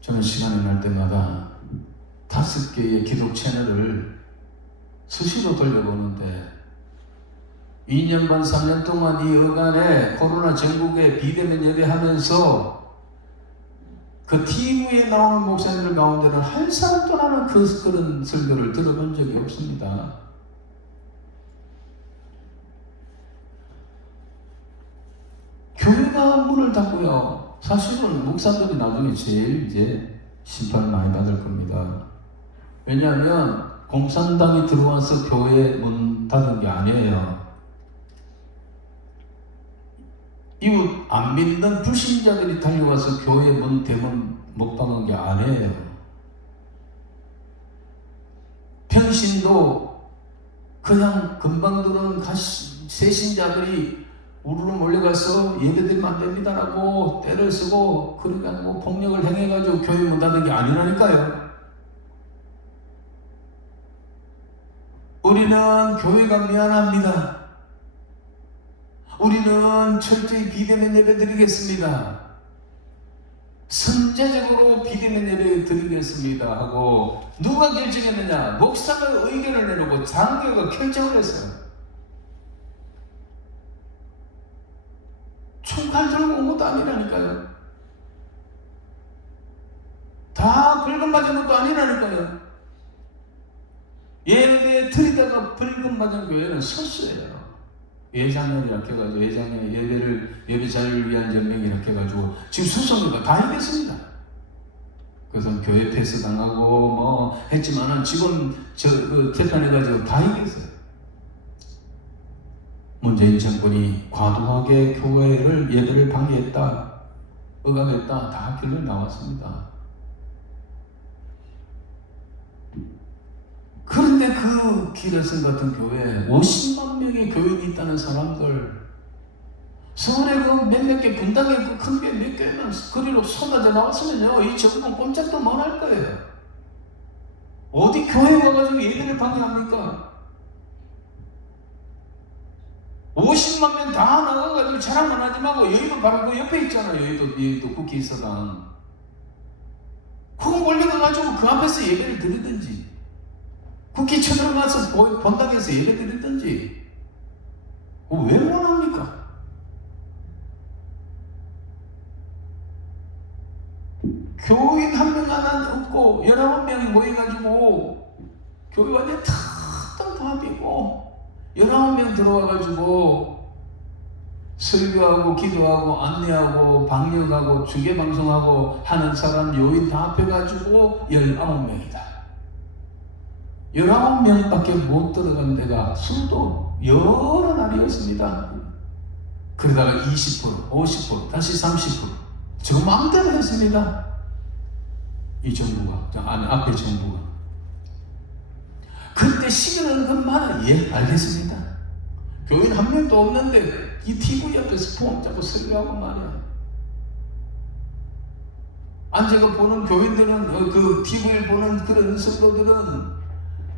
저는 시간이 날 때마다 5개의 기독 채널을 수시로 돌려보는데 2년 반 3년 동안 이 어간에 코로나 전국에 비대면 예배하면서 그 TV에 나오는 목사님들 가운데는 한 사람도 나는 그런 설교를 들어본 적이 없습니다. 교회가 문을 닫고요. 사실은 목사들이 나중에 제일 이제 심판을 많이 받을 겁니다. 왜냐하면 공산당이 들어와서 교회 문 닫은 게 아니에요. 이웃 안 믿는 불신자들이 달려와서 교회 문 대문 못 박은 게 아니에요. 평신도 그냥 금방 들어온 새신자들이 우르르 몰려가서 예배드리면 안 됩니다라고 때를 쓰고 그러니까 뭐 폭력을 행해가지고 교회 문 닫는 게 아니라니까요. 우리는 교회가 미안합니다. 우리는 철저히 비대면 예배 드리겠습니다. 선제적으로 비대면 예배 드리겠습니다 하고 누가 결정했느냐? 목사가 의견을 내놓고 장로가 결정을 했어요. 총칼 들고 온 것도 아니라니까요. 다 벌금 맞은 것도 아니라니까요. 예배에 드리다가 벌금 맞은 교회는 소수예요. 예장년이라고 해가지고 예장년 예배 자유를 위한 연맹이라고 해가지고 지금 소송이가 다 이겼습니다. 그래서 교회 패스 당하고 뭐 했지만은 지금 재판해가지고 다 이겼어요. 문재인 정권이 과도하게 교회를 예배를 방해했다, 억압했다, 다 결론이 나왔습니다. 그런데 그 기레슨 같은 교회에 50만 명의 교인이 있다는 사람들, 서울에 그 몇몇 개 분당에 그 큰 게 몇 개만 거리로 쏟아져 나왔으면요, 이 정권 꼼짝도 못 할 거예요. 어디 교회 와가지고 예배를 방해합니까? 50만 명 다 나가가지고 자랑만 하지 말고 여의도 바로 그 옆에 있잖아요. 여의도 국회의사당. 그거 몰려가가지고 그 앞에서 예배를 드리든지, 국회 쳐들어가서 본당에서 예배 드리든지, 왜 원합니까? 교인 한 명 하나 없고 19명이 모여가지고 교회 완전 텅텅 다 비고 19명 들어와가지고 설교하고 기도하고 안내하고 방역하고 중계방송하고 하는 사람 요인 다 합해가지고 19명이다. 19명밖에 못 들어간 데가 수도 여러 날이었습니다. 그러다가 20%, 50%, 다시 30%. 저 마음대로 했습니다. 이 정부가, 앞에 정부가. 그때 시간은 그만, 예, 알겠습니다. 교인 한 명도 없는데 이 TV 앞에서 폼 잡고 설교하고 말이야. 제가 보는 교인들은, 그 TV를 보는 그런 성도들은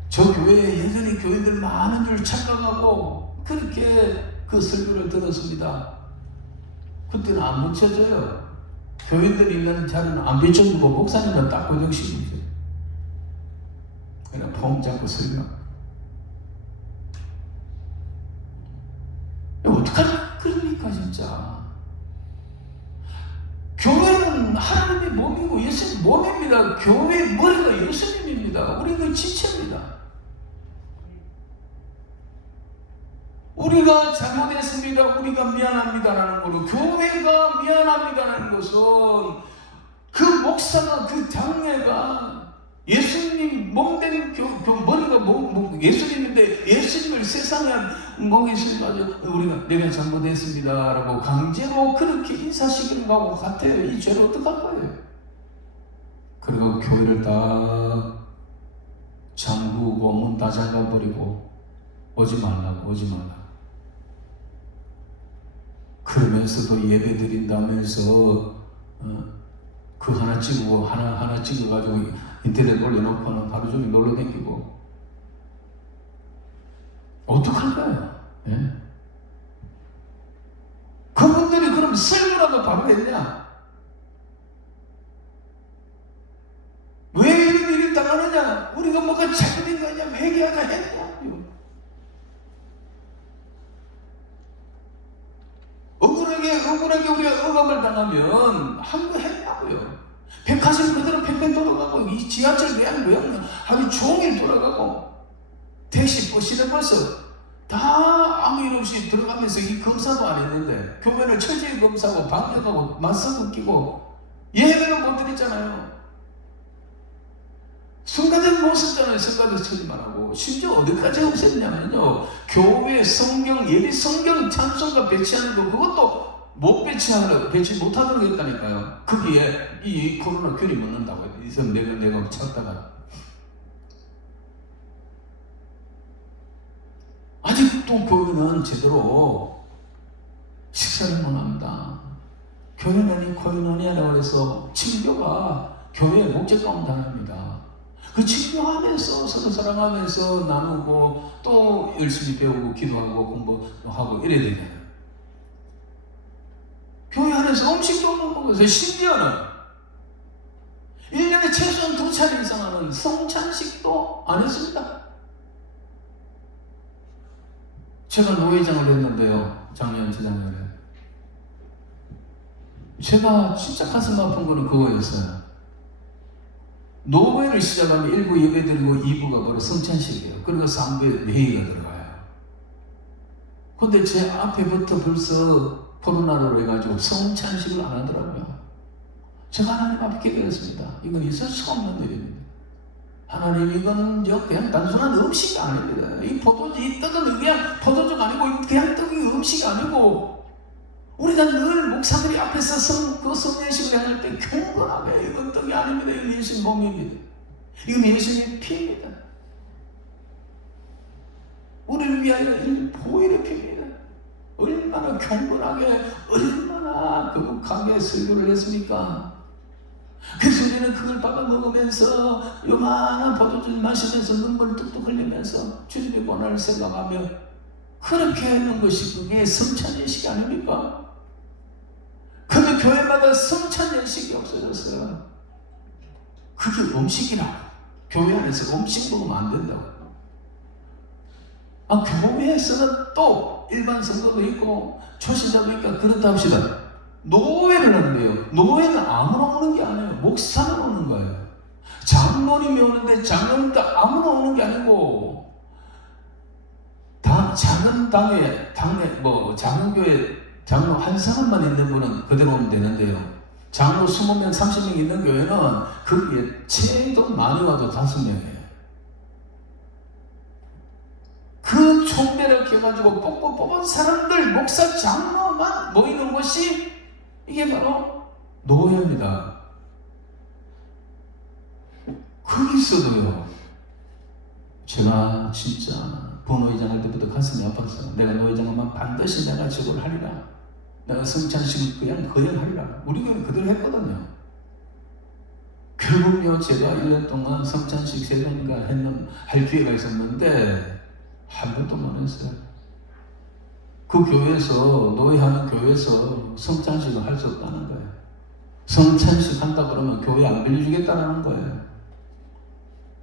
저 교회에 여전히 교인들 많은 줄 착각하고 그렇게 그 설교를 들었습니다. 그때는 안 묻혀져요. 교인들 있는 자리는 안 비춰주고 목사님은 딱 고정시키죠. 그냥 폼 잡고 설교. 어떡하냐 그러니까 진짜. 교회는 하나님의 몸이고 예수님 몸입니다. 교회의 머리가 예수님입니다. 우리는 지체입니다. 우리가 잘못했습니다. 우리가 미안합니다라는 거로, 교회가 미안합니다라는 것은 그 목사가, 그 장례가 예수님 몸된 머리가 예수님인데 예수님을 세상에 예수님 우리가 내가 잘못했습니다라고 강제로 그렇게 인사시키는 거하고 같아요. 이 죄를 어떡할 거예요? 그리고 교회를 다 잠그고 문 다 잠가버리고 오지 말라고. 그러면서도 예배 드린다면서 그 하나 찍고 하나 찍어가지고 인터넷 올려놓고는 하루 종일 놀러 다니고 어떡할까요? 예? 그분들이 그럼 설교라도 바로 했냐? 왜 이런 일이 당하느냐? 우리가 뭐가 잘못된 거냐? 회개하자 했냐고요. 억울하게 우리가 억압을 당하면 한 거 했냐고요. 백화점 그대로 팽팽 돌아가고, 이 지하철 외양 하루 종일 돌아가고, 택시, 시내버스 다 아무 일 없이 들어가면서 이 검사도 안 했는데 교회를 철저히 검사하고 방역하고 마스크 끼고 예배는 못 드렸잖아요. 성가대 못 썼잖아요. 성가대 처리만 하고. 심지어 어디까지 없앴냐면요, 교회 성경, 예비 성경 찬송가 배치하는 거, 그것도 못 배치 못하도록 했다니까요. 거기에 이 코로나 균이 묻는다고 해요. 이서 내가 찾다가. 아직도 교회는 제대로 식사를 못 합니다. 교회는 이 코이노니아라고 해서 친교가 교회의 목적 가운데 하나입니다. 그 친교 안에서 서로 사랑하면서 나누고 또 열심히 배우고 기도하고 공부하고 이래야 되잖아요. 교회 안에서 음식도 못 먹어서 심지어는 1년에 최소한 2차례 이상 하는 성찬식도 안 했습니다. 제가 노회장을 했는데요. 작년, 재작년에. 제가 진짜 가슴 아픈 거는 그거였어요. 노회를 시작하면 1부 예배 드리고 2부가 바로 성찬식이에요. 그리고 3부에 회의가 들어가요. 근데 제 앞에부터 벌써 코로나로 해가지고 성찬식을 안 하더라고요. 제가 하나님 앞에 기도했습니다. 이건 있을 수 없는 일입니다. 하나님, 이건 그냥 단순한 음식이 아닙니다. 이 떡은 그냥 포도주가 아니고 그냥 떡이 음식이 아니고 우리가 늘 목사들이 앞에서 그 성례식을 할 때 경건하게 이건 떡이 아닙니다. 이건 예수님 몸입니다. 이건 예수님의 피입니다. 우리를 위하여 보혈의 피입니다. 얼마나 경건하게 얼마나 거룩하게 설교를 했습니까? 그래서 우리는 그걸 받아 먹으면서 요만한 포도주를 마시면서 눈물을 뚝뚝 흘리면서 주님의 고난을 생각하며 그렇게 하는 것이 그게 성찬예식이 아닙니까? 근데 교회마다 성찬예식이 없어졌어요. 그게 음식이라고. 교회 안에서 음식 먹으면 안 된다고. 교회에서는 또 일반 성도도 있고 초신자도 있고 그렇다 합시다. 노회를 하는데요. 노회는 아무나 오는 게 아니에요. 목사만 오는 거예요. 장로님이 오는데 장로님도 아무나 오는 게 아니고 작은 당내 장로교회 장로 한 사람만 있는 분은 그대로 오면 되는데요. 장로 20명, 30명 있는 교회는 거기에 최소 많이 와도 5명이에요. 그 총대를 켜가지고 뽑은 사람들, 목사, 장로만 모이는 것이 이게 바로 노회입니다. 거기서도요, 제가 진짜 부노회장 할 때부터 가슴이 아팠어요. 내가 노회장하면 반드시 내가 저걸 하리라. 내가 성찬식을 그냥 거행하리라. 우리 교회는 그대로 했거든요. 결국요, 제가 1년 동안 성찬식 3번인가 할 기회가 있었는데 한 번도 못 했어요. 그 교회에서, 노예하는 교회에서 성찬식을 할 수 없다는 거예요. 성찬식 한다 그러면 교회 안 빌려주겠다는 거예요.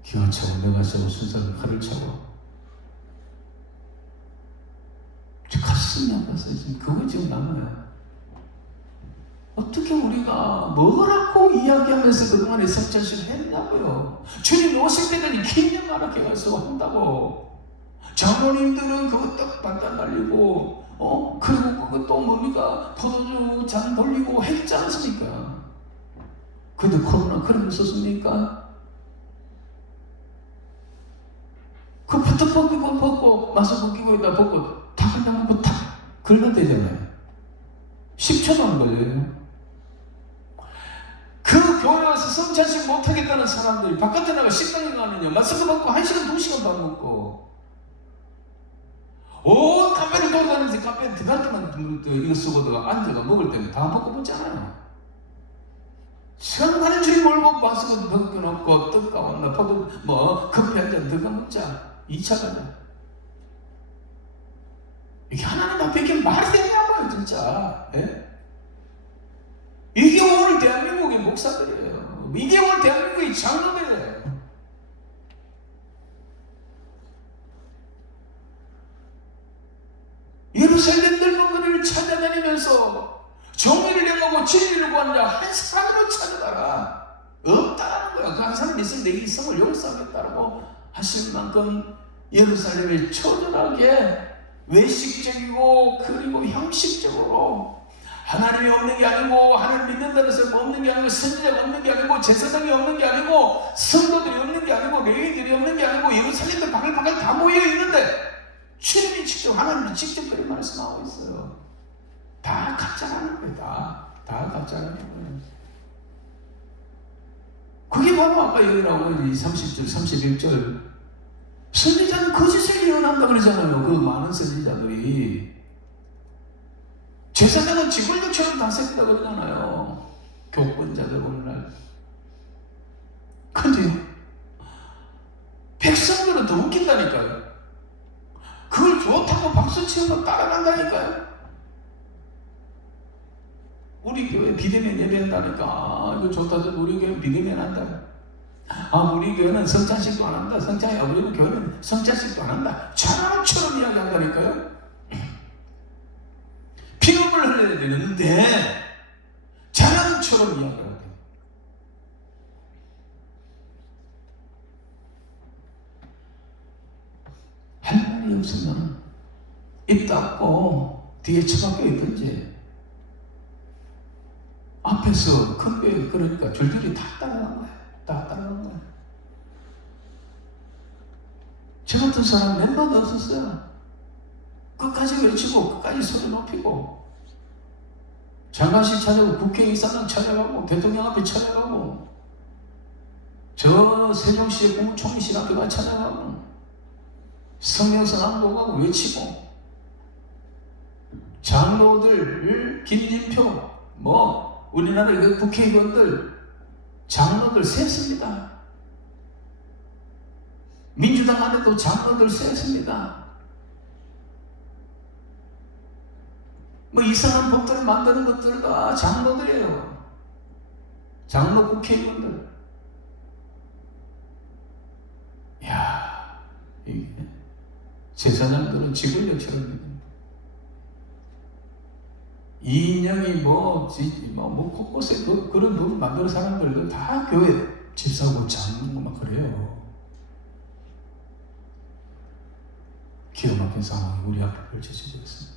기가 차고 내가 차고 순서를 칼을 차고 가슴이 아팠어요. 지금 그거 지금 남아요. 어떻게 우리가 뭐라고 이야기하면서 그동안에 성찬식을 했냐고요. 주님 오실 때까지 기념하러 계속 한다고. 장로님들은 그거 딱 반달 날리고 그리고 그것도 뭡니까? 포도주 잔 돌리고 했지 않습니까? 근데 코로나 그런 거 있었습니까? 그 부터 벗고 마스크 끼고 있다 벗고 다 그냥 뭐 다 걸면 되잖아요. 10초도 안 걸려요. 그 교회 와서 성찬식 못하겠다는 사람들이 바깥에 나가 식당에 가느냐 마스크 벗고 1시간 2시간 밥 먹고 온 카페를 돌아다니면서 카페에 들어갈 때만 이거 쓰고 앉아가 먹을 때는 다 먹고 먹잖아요. 시간 가는 줄 모르고 마스크 벗겨놓고 떡 가왔나 포도 커피 한 잔 더 먹자. 2차 가자. 이게 하나님 앞에 이게 말이 되냐고요, 진짜. 예? 이게 오늘 대한민국의 목사들이에요. 이게 오늘 대한민국의 장로들이에요. 예루살렘 넓은 거리를 찾아다니면서 정의를 행하고 진리를 구하는 자 한 사람으로 찾아가라. 없다는 거야. 그 한 사람이 있으면 내 이 성을 용서하겠다라고 하실 만큼 예루살렘이 초절하게 외식적이고 그리고 형식적으로 하나님이 없는 게 아니고 하나님 믿는다는 사람이 없는 게 아니고 선지자가 없는 게 아니고 제사장이 없는 게 아니고 성도들이 없는 게 아니고 레위인들이 없는 게 아니고 예루살렘도 바글바글 다 모여 있는데 주님이 직접 하나님이 직접 그렇게 말씀하고 있어요. 다 가짜라는 거예요. 다 가짜라는 거예요. 그게 바로 아까 여기 나오는 30절 31절 선지자는 거짓을 예언한다 그러잖아요. 그 많은 선지자들이 제사장은 지골력처럼 다스린다 그러잖아요. 교권자들 오늘날. 근데요, 백성들은 더 웃긴다니까요. 그걸 좋다고 박수치고 따라간다니까요. 우리 교회 비대면 예배한다니까. 이거 좋다. 우리 교회 비대면 한다. 우리 교회는 성찬식도 안 한다. 우리 교회는 성찬식도 안 한다. 자랑처럼 이야기한다니까요. 피눈물 흘려야 되는데 자랑처럼 이야기해야 돼요. 할 말이 없으면 입 닫고 뒤에 처박혀 있든지, 앞에서 큰 교회 그러니까 줄줄이 다 따라간 거예요. 다 따라간 거예요. 저 같은 사람 몇 번 없었어요. 끝까지 외치고 끝까지 소리 높이고 장관실 찾아가고 국회의사당 찾아가고 대통령 앞에 찾아가고 저 세종시의 국무총리실 앞에 가 찾아가고 성명서 낭독하고 외치고 장로들 김진표 우리나라의 그 국회의원들 장로들 셌습니다. 민주당 안에도 장로들 셌습니다. 이상한 법들을 만드는 것들 다 장로들이에요. 장로 국회의원들. 이야, 이게 제사장들은 지골력처럼 믿습니다. 이인영이 곳곳에 그런 법을 만드는 사람들도 다 교회 집사고 장로 막 그래요. 기가 막힌 상황이 우리 앞에 펼쳐지고 있습니다.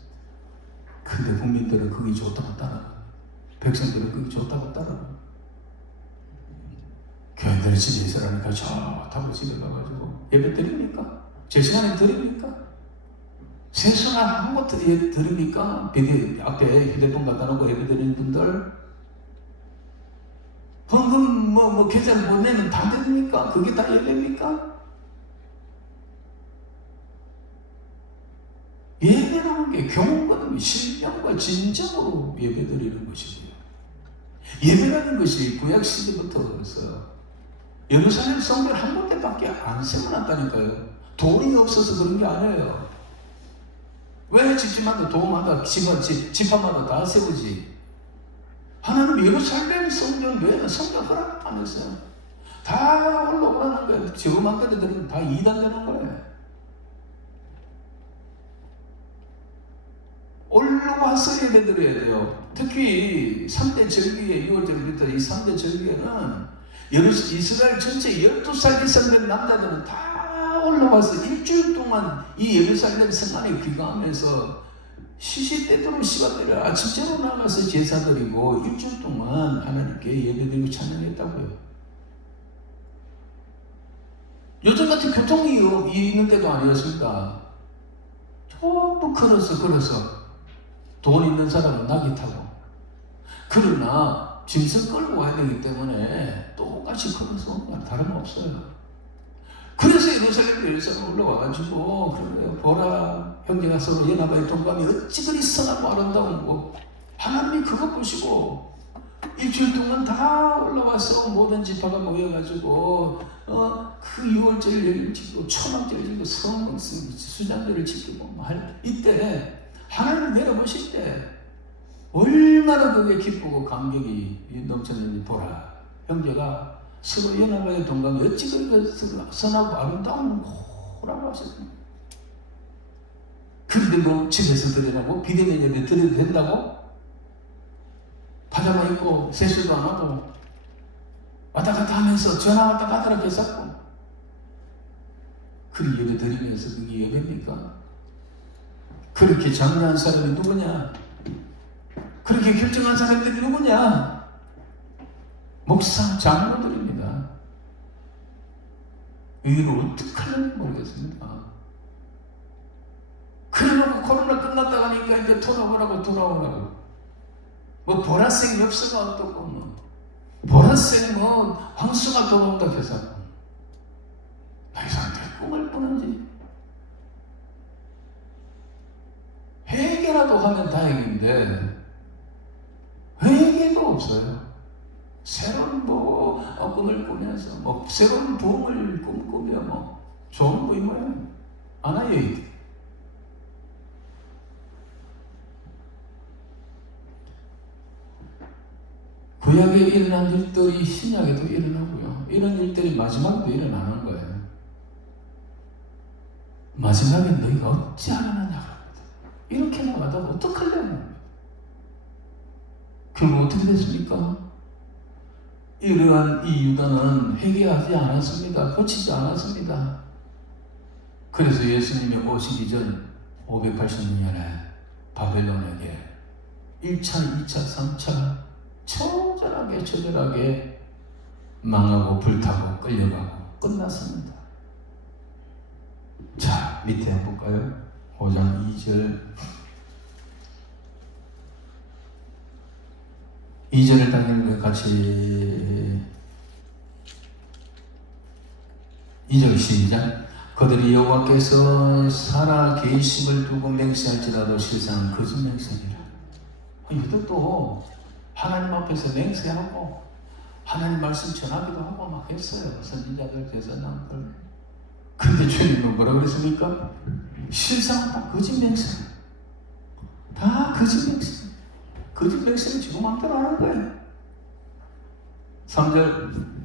근데 국민들은 그게 좋다고 따라가, 백성들은 그게 좋다고 따라가. 교인들이 집에 있으라니까 좋다고 집에 가가지고 예배 드립니까? 제 시간에 드립니까? 세수나 한 것 드립니까? 앞에 휴대폰 갖다 놓고 예배 드리는 분들, 헌금 계좌를 못 내면 다 드립니까? 그게 다 예배입니까? 예배라는 게 경건과 신령과 진정으로 예배드리는 것이고요. 예배라는 것이 구약 시대부터 그래서 예루살렘 성전 한 군데밖에 안 세워놨다니까요. 돈이 없어서 그런 게 아니에요. 왜 집집마다 도마다 집합마다 다 세우지? 하나님 예루살렘 성전 외에는 성전 허락 안 했어요. 다 올라오라는 거예요. 저만 들으면 다 이단되는 거예요. 올라와서 예배드려야 돼요. 특히 3대 절기에 6월절부터 이 3대 절기에는 이스라엘 전체 12살 이상 된 남자들은 다 올라와서 일주일 동안 이 예루살렘 성 안에 귀가하면서 시시때때로 시간대를 아침제로 나가서 제사드리고 일주일 동안 하나님께 예배드리고 찬양했다고요. 요즘 같은 교통이 있는 데도 아니었습니다. 전부 걸어서 돈 있는 사람은 낙이 타고, 그러나 짐승 끌고 와야 되기 때문에 똑같이 걸어서 다름없어요. 그래서 예루살렘 올라와가지고 그래요. 보라, 형제가 서로 연합하여 동감이 어찌 그리 선하고 아름다운 거. 하나님이 그거 보시고 일주일 동안 다 올라와서 모든 지파가 모여가지고 그 6월절을 지키고 초막절을 지키고 수장절을 지키고 이때 하나님 내려보실 때 얼마나 그게 기쁘고 감격이 넘쳤는지 보라. 형제가 서로 연합하여 동감이 어찌 그렇게 선하고 아름다운 거라고 하셨습니다. 그런데 집에서 드리라고? 비대면 예배 드려도 된다고? 파자마 입고 세수도 안 하고 왔다 갔다 하면서 전화 왔다 갔다 이렇게 했었고, 그리 예배 드리면서 그게 예배입니까? 그렇게 장려한 사람이 누구냐? 그렇게 결정한 사람들이 누구냐? 목사, 장로들입니다. 이걸 어떻게 하려는지 모르겠습니다. 그래놓고 코로나 끝났다 가니까 이제 돌아오라고. 보라색 엽서가 어떻고, 보라색 황수가 돌아온다 해서, 이 사람들이 꿈을 꾸는지. 회개라도 하면 다행인데 회개가 없어요. 새로운 꿈을 꾸면서 새로운 부흥을 꿈꾸며 좋은 부인 모양 안 해요. 구약에 일어난 일들이 신약에도 일어나고요. 이런 일들이 마지막에도 일어나는 거예요. 마지막에 너희가 어찌 하느냐 이렇게 나가다 어떡하려고. 결국 어떻게 됐습니까? 이러한 이 유다는 회개하지 않았습니다. 고치지 않았습니다. 그래서 예수님이 오시기 전 580년에 바벨론에게 1차, 2차, 3차 처절하게 망하고 불타고 끌려가고 끝났습니다. 자, 밑에 한번 볼까요? 5장 2절을 당연히 같이 2절 시작. 그들이 여호와께서 살아 계심을 두고 맹세할지라도 실상 거짓 맹세니라. 이것도 하나님 앞에서 맹세하고 하나님 말씀 전하기도 하고 막 했어요. 선지자들, 제사장들. 근데 주님은 뭐라 그랬습니까? 실상 다 거짓 맹세. 다 거짓 맹세. 거짓 맹세는 지금 마음대로 하는 거예요. 3절.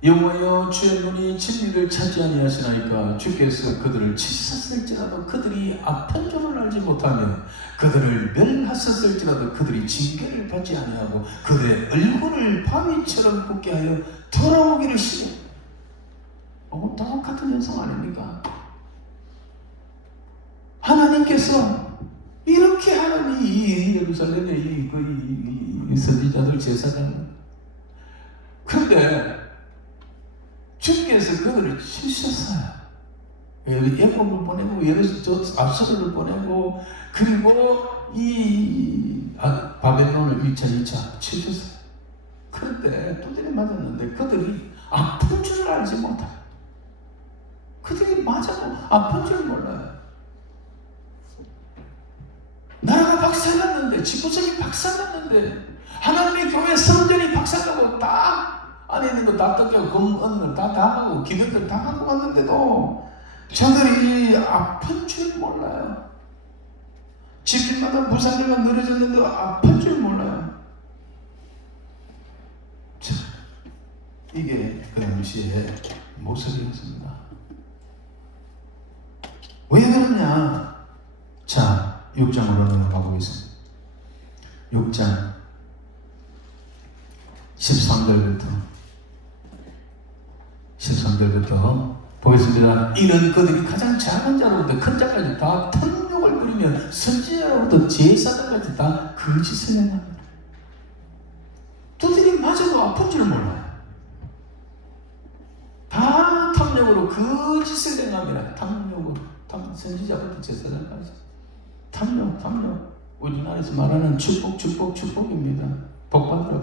여호와여 주의 눈이 진리를 찾지 아니하시나이까 주께서 그들을 치셨을지라도 그들이 악한 줄을 알지 못하며 그들을 멸하셨을지라도 그들이 징계를 받지 아니하고 그들의 얼굴을 바위처럼 붓게 하여 돌아오기를 시켜. 똑같은 현상 아닙니까? 하나님께서 이렇게 하는 이 예루살렘의 이 선지자들, 제사장들, 근데 주께서 그들을 치셨어요. 예복을 보내고 압살을 보내고 그리고 이 바벨론을 1차, 2차 치셨어요. 그런데 두드려 맞았는데 그들이 아픈 줄 알지 못해요. 그들이 맞아도 아픈 줄 몰라요. 나라가 박살났는데, 지구적이 박살났는데, 하나님의 교회 성전이 박살나고 다 안에 있는 거 다 뜯겨 금언을 다 하고 기별들 다 하고 왔는데도 저들이 아픈 줄 몰라요. 집집마다 부산대가 늘어졌는데 아픈 줄 몰라요. 자, 이게 그 당시의 모습이었습니다. 왜 그러냐? 자, 6장으로 넘어가 보겠습니다. 6장 13절부터 보겠습니다. 이런 그들이 가장 작은 자로부터 큰 자까지 다 탐욕을 부리며 선지자로부터 제사장까지 다 거짓을 행합니다. 두들이 맞아도 아픈 줄 몰라요. 다 탐욕으로 거짓을 행합니다. 탐욕으로 선지자부터 제사장까지 탐욕. 우리나라에서 말하는 축복입니다. 복받으라.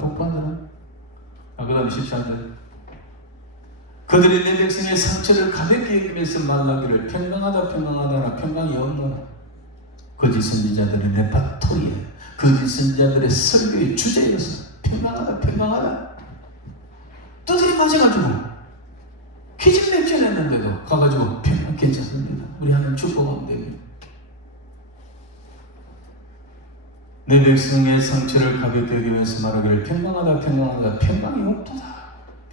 그 다음에 14절. 그들이 내 백성의 상처를 가볍게 여기면서 말하기를 평강하다 평강이 없노라. 거짓 선지자들의 레파토리에 거짓 선지자들의 설교의 주제였어. 평강하다. 두들이 맞아가지고 기진맥진했는데도 가가지고 평강 괜찮습니다. 우리 하나님 축복하면 됩니다. 내 백성의 상처를 가볍게 여기면서 말하기를 평강하다 평강이 없도다.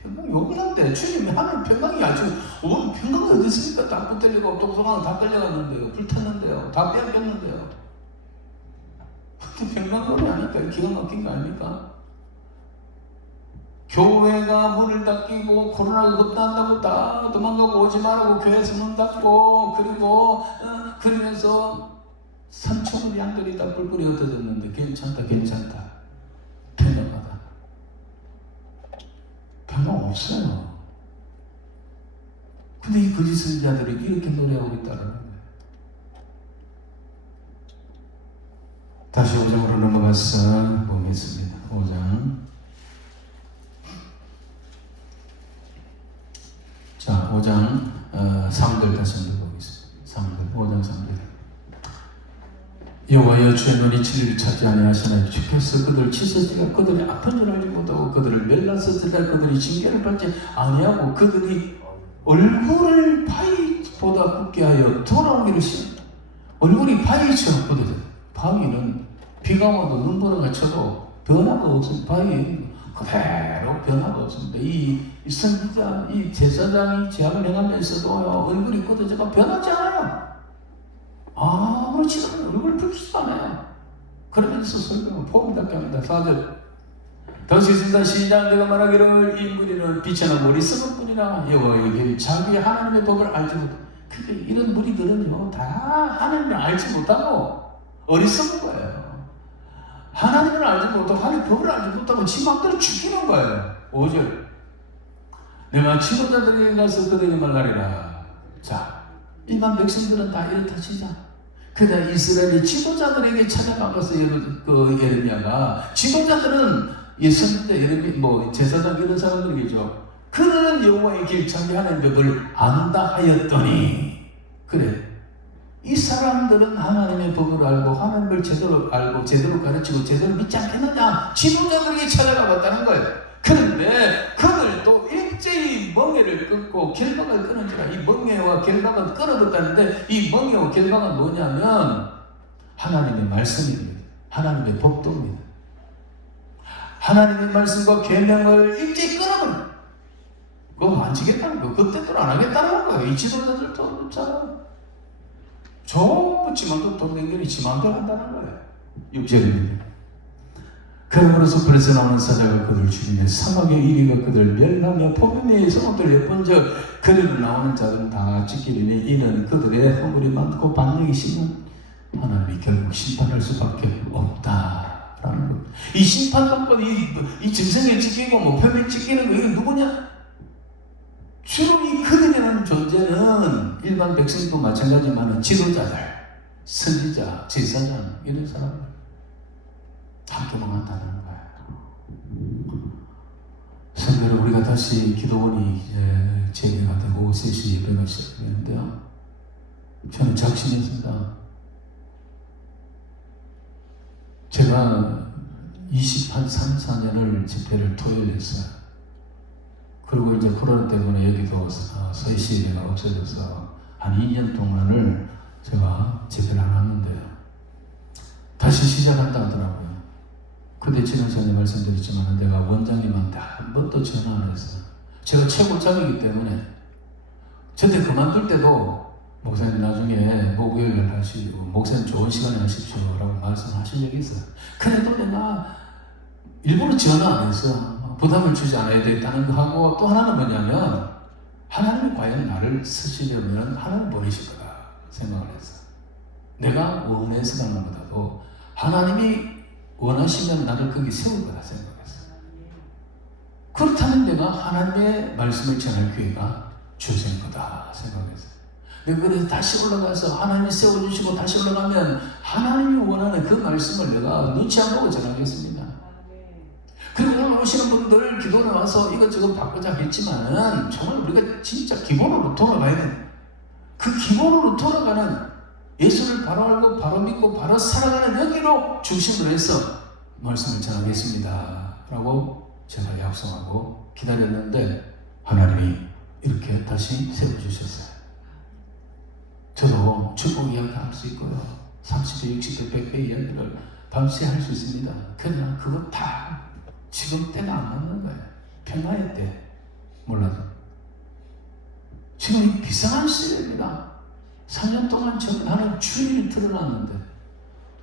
평강이 없는데 주님이 하는 평강이 아주 평강이 어디 있습니까? 다 붙들리고 독소강 다 끌려갔는데요. 불탔는데요. 다 빼앗겼는데요. 평강으로 하니까 기가 막힌 거 아닙니까? 교회가 문을 닫히고 코로나가 급단다고 다 도망가고 오지 말라고 교회에서 문 닫고 그리고 그러면서 3,000의 양들이 다 뿔뿔이 흩어졌는데 괜찮다 평강하다. 평강 없어요. 근데 이 거짓 선지자들이 이렇게 노래하고 있다는 거예요. 다시 5장으로 넘어가서 보겠습니다. 5장. 자, 5장 3절 다시 한번 보겠습니다. 5장 3절. 여호와여 주의 눈이 진리를 찾지 아니하시나니 주께서 그들을 치셨으니까 그들이 아픈 줄 알지 못하고 그들을 멸랐을때 그들이 징계를 받지 아니하고 그들이 얼굴을 바위보다 굳게 하여 돌아오기를 싫어한다. 얼굴이 바위처럼 굳어져. 바위는 비가 와도 눈보라 갇혀도 변화가 없습니다. 바위 그대로 변화가 없습니다. 이 선지자, 이 제사장이 죄악을 행하면서도 얼굴이 굳어져가 변하지 않아요. 아무리 지금 얼굴을 붉지도 않아요. 그러면서 설명을 폼답게 합니다. 4절 다시 쓴다. 시작. 내가 말하기를 이 무리는 빛이나 머리쓰는 뿐이나 여호와의 길 자기 하나님의 법을 알지 못하고, 그러니까 이런 무리들은요 다 하나님을 알지 못하고 어리석은 거예요. 하나님을 알지 못하고 하나님의 법을 알지 못하고 지 맘대로 죽이는 거예요. 5절 내가 지도자들에게 가서 그들에게 말하리라. 자, 일반 백성들은 다 이렇다 치자. 그러나 이스라엘의 지도자들에게 찾아가서 예레미야가, 지도자들은 선지자 예레미야, 제사장 이런 사람들이겠죠. 그들은 여호와의 길 자기 하나님의 법을 안다 하였더니, 그래, 이 사람들은 하나님의 법을 알고 하나님을 제대로 알고 제대로 가르치고 제대로 믿지 않겠느냐? 지도자들에게 찾아가 봤다는 거예요. 그런데 그들도 일제히 멍에를 끊고 결박을 끊은지라. 이 멍에와 결박은 끊어졌다는데 이 멍에와 결박은 뭐냐면 하나님의 말씀입니다. 하나님의 법도입니다. 하나님의 말씀과 계명을 일제히 끊어버려. 그거 안 지겠다는 거, 그때 또 안 하겠다는 거예요. 이 지도자들도 그렇잖아. 전부 지만도 돈 댕겨니 지만대로 한다는 거예요. 6절입니다. 그러므로서 불에서 나오는 사자가 그들을 죽이며 사막의 이리가 그들을 멸하며 포도매의 성읍들을 엿본즉 그리로 나오는 자들은 다 찢기리니 이는 그들의 허물이 많고 반역이 심한 하나님이 결국 심판할 수밖에 없다라는 것. 이 심판받고 이 짐승에 찢기고 뭐 표면에 찢기는 거, 이게 누구냐? 주로 이 그들이라는 존재는 일반 백성도 마찬가지지만 지도자들, 선지자, 제사장 이런 사람들 함께 망한다는 거예요. 성도를 우리가 다시 기도원이 이제 재개가 되고 3시 예배가 시작되는데요. 저는 작심했습니다. 제가 23, 4년을 집회를 토요일 했어요. 그리고 이제 코로나 때문에 여기도 서희시 예배가 없어져서 한 2년 동안을 제가 집회를 안 했는데요. 다시 시작한다 하더라고요. 근데 지금 전에 말씀드렸지만 내가 원장님한테 한 번도 전화 안 했어요. 제가 최고장이기 때문에 저때 그만둘 때도 목사님 나중에 목요일날 하시고 목사님 좋은 시간에 하십시오 라고 말씀하신 적이 있어요. 그래도 내가 일부러 전화 안 했어요. 부담을 주지 않아야 되겠다는 거 하고, 또 하나는 뭐냐면 하나님이 과연 나를 쓰시려면 하나님 보내실 거다 생각을 했어요. 내가 원해서 가는 것보다도 하나님이 원하시면 나를 거기 세울 거다 생각했어요. 그렇다면 내가 하나님의 말씀을 전할 기회가 주어진 거다 생각했어요. 그래서 다시 올라가서 하나님이 세워주시고 다시 올라가면 하나님이 원하는 그 말씀을 내가 눈치 안 보고 전하겠습니다. 그리고 오늘 오시는 분들 기도에 와서 이것저것 바꾸자 했지만은 정말 우리가 진짜 기본으로 돌아가야 돼. 그 기본으로 돌아가는, 예수를 바로 알고 바로 믿고 바로 살아가는 여기로 중심으로 해서 말씀을 전하겠습니다 라고 제가 약속하고 기다렸는데 하나님이 이렇게 다시 세워주셨어요. 저도 축복 이야기 할 수 있고요, 30배, 60배, 100배 이야기를 밤새 할 수 있습니다. 그러나 그거 다 지금 때가 안 맞는 거예요. 평화의 때 몰라도 지금 이 비상한 시대입니다. 3년 동안 나는 주일이 드러났는데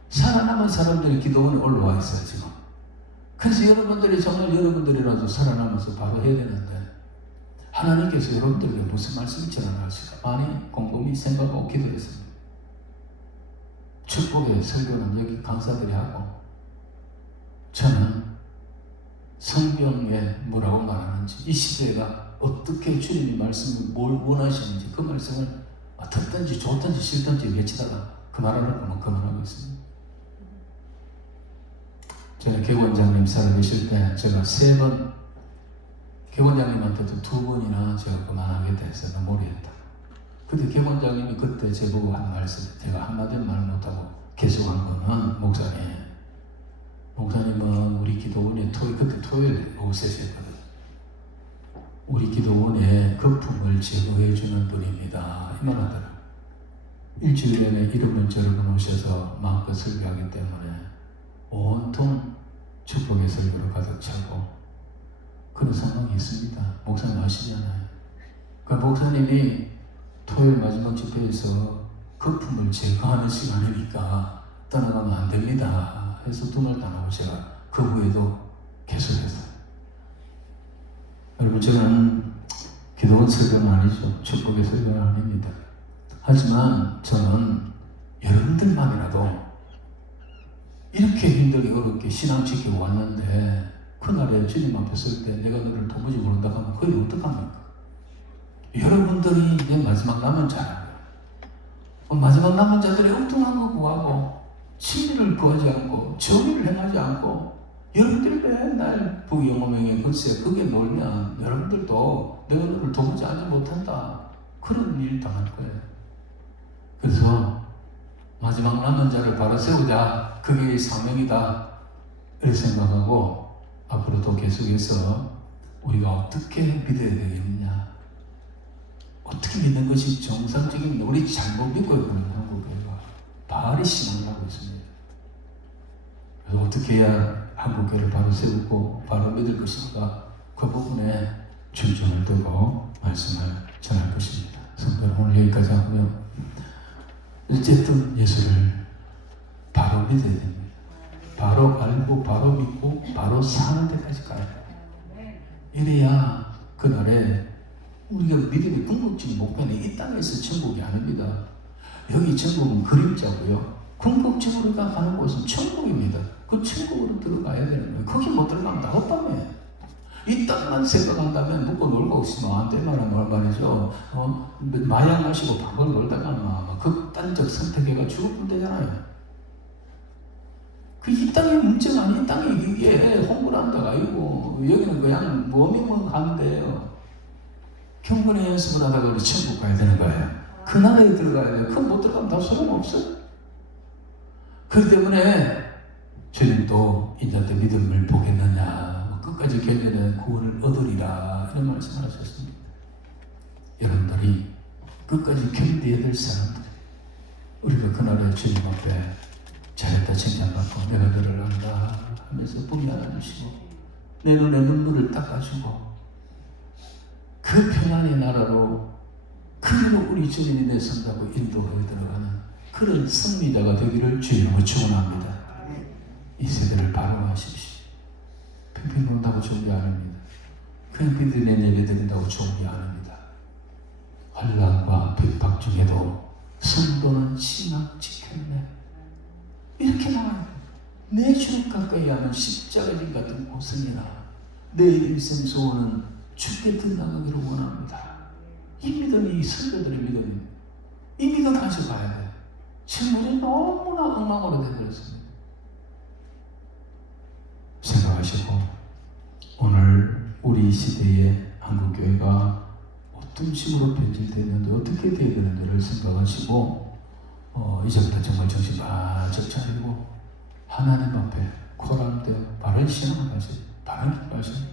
살아남은 사람들이 기도원에 올라와 있어요 지금. 그래서 여러분들이 정말 여러분들이라도 살아남아서 바로 해야 되는데 하나님께서 여러분들에게 무슨 말씀을 전하실까 많이 곰곰이 생각하고 기도했습니다. 축복의 설교는 여기 강사들이 하고, 저는 성경에 뭐라고 말하는지, 이 시대가 어떻게 주님이 말씀을 뭘 원하시는지 그 말씀을 듣든지 좋든지 싫든지 외치다가 그 말하는 거면 그만하고 있습니다. 저는 개원장님 살아계실 때 제가 3번, 개원장님한테도 2번이나 제가 그만하게 돼서 너무 오래했다. 근데 개원장님이 그때 제보고 한 말씀, 제가 한마디 말 못하고 계속한 거는 목사님은 우리 기도원에 그때 토요일 오후 3시였거든. 우리 기도원에 거품을 제거해 주는 분입니다. 이만하더라. 일주일 내내 이름은 저런 분 오셔서 마음껏 설교하기 때문에 온통 축복의 설교로 가득 차고 그런 상황이 있습니다. 목사님 아시잖아요. 그러니까 목사님이 토요일 마지막 집회에서 거품을 제거하는 시간이니까 떠나가면 안 됩니다 해서 눈을 닫고 제가 그 후에도 계속해서 여러분 저는 기도원 설교는 아니죠. 축복의 설교는 아닙니다. 하지만 저는 여러분들만이라도 이렇게 힘들게 어렵게 신앙 지키고 왔는데 그날에 주님 앞에 설 때 내가 너를 도무지 모른다 하면 그게 어떡합니까? 여러분들이 이제 마지막 남은 자라고요. 마지막 남은 자들이 엉뚱한 거 구하고 진리를 구하지 않고 정의를 행하지 않고 여러분들이 맨날 부영어명에 글쎄 그게 놀면 여러분들도 내가 너를 도무지 알지 못한다 그런 일 당할 거예요. 그래서 마지막 남은 자를 바로 세우자 그게 사명이다 이렇게 생각하고 앞으로도 계속해서 우리가 어떻게 믿어야 되겠느냐 어떻게 믿는 것이 정상적인 우리 잘못 믿고 있는 한국교회가 바로 신앙을 하고 있습니다. 그래서 어떻게 해야 한국교회를 바로 세우고 바로 믿을 것인가 그 부분에 중점을 두고 말씀을 전할 것입니다. 성도는 오늘 여기까지 하고요. 어쨌든 예수를 바로 믿어야 됩니다. 바로 알고 바로 믿고 바로 사는 데까지 가야 돼요. 이래야 그날에 우리가 믿음의 궁극적인 목표는 이 땅에서 천국이 아닙니다. 여기 천국은 그림자고요. 궁극적으로 가는 곳은 천국입니다. 그 천국으로 들어가야 되는 거예요. 거기 못 들어가면 다 헛밤이에요. 이 땅만 생각한다면 먹고 놀고 있으면 안 되는 말이죠. 마약 마시고 밥을 놀다가 극단적 선택해가 죽으면 되잖아요. 이 땅의 문제가 아니, 이 땅이 이게 홍보를 한다가 아니고 여기는 그냥 뭐미만 가면 돼요. 경건의 연습을 하다가 우리 천국 가야 되는 거예요. 그 나라에 들어가야 돼요. 그건 못 들어가면 다 소용없어요. 그렇기 때문에 주님도 인자한테 믿음을 보겠느냐 끝까지 견뎌내 구원을 얻으리라 이런 말씀을 하셨습니다. 여러분들이 끝까지 견뎌야 될 사람들 우리가 그날에 주님 앞에 잘했다 칭찬받고 내가 너를 안다 하면서 뿜이 안아주시고 내 눈에 눈물을 닦아주고 그 평안의 나라로 그대로 우리 주님이 내선다고 인도하여 들어가는 그런 승리자가 되기를 주님으로 축원합니다. 이 세대를 바로 하십시오. 핑핑 돈다고 좋은 게 아닙니다. 그냥 비들에 내려드린다고 좋은 게 아닙니다. 환난과 핍박 중에도 성도는 신앙 지켰네. 이렇게 나와요. 내 주를 가까이 하는 십자가진 같은 고생이나 내 일생 소원은 주께 빗나가기를 원합니다. 이 믿음이 선배들의 믿음입니다. 이 믿음 가져가야 돼요. 지금 우리 너무나 엉망으로 되어버렸습니다. 생각하시고 오늘 우리 시대의 한국교회가 어떤 식으로 변질되는데 어떻게 되어야 되는지를 생각하시고 이제부터 정말 정신 바짝 차리고 하나님 앞에 코란되어 바른 신앙을 하시고 바른 기도를 하시고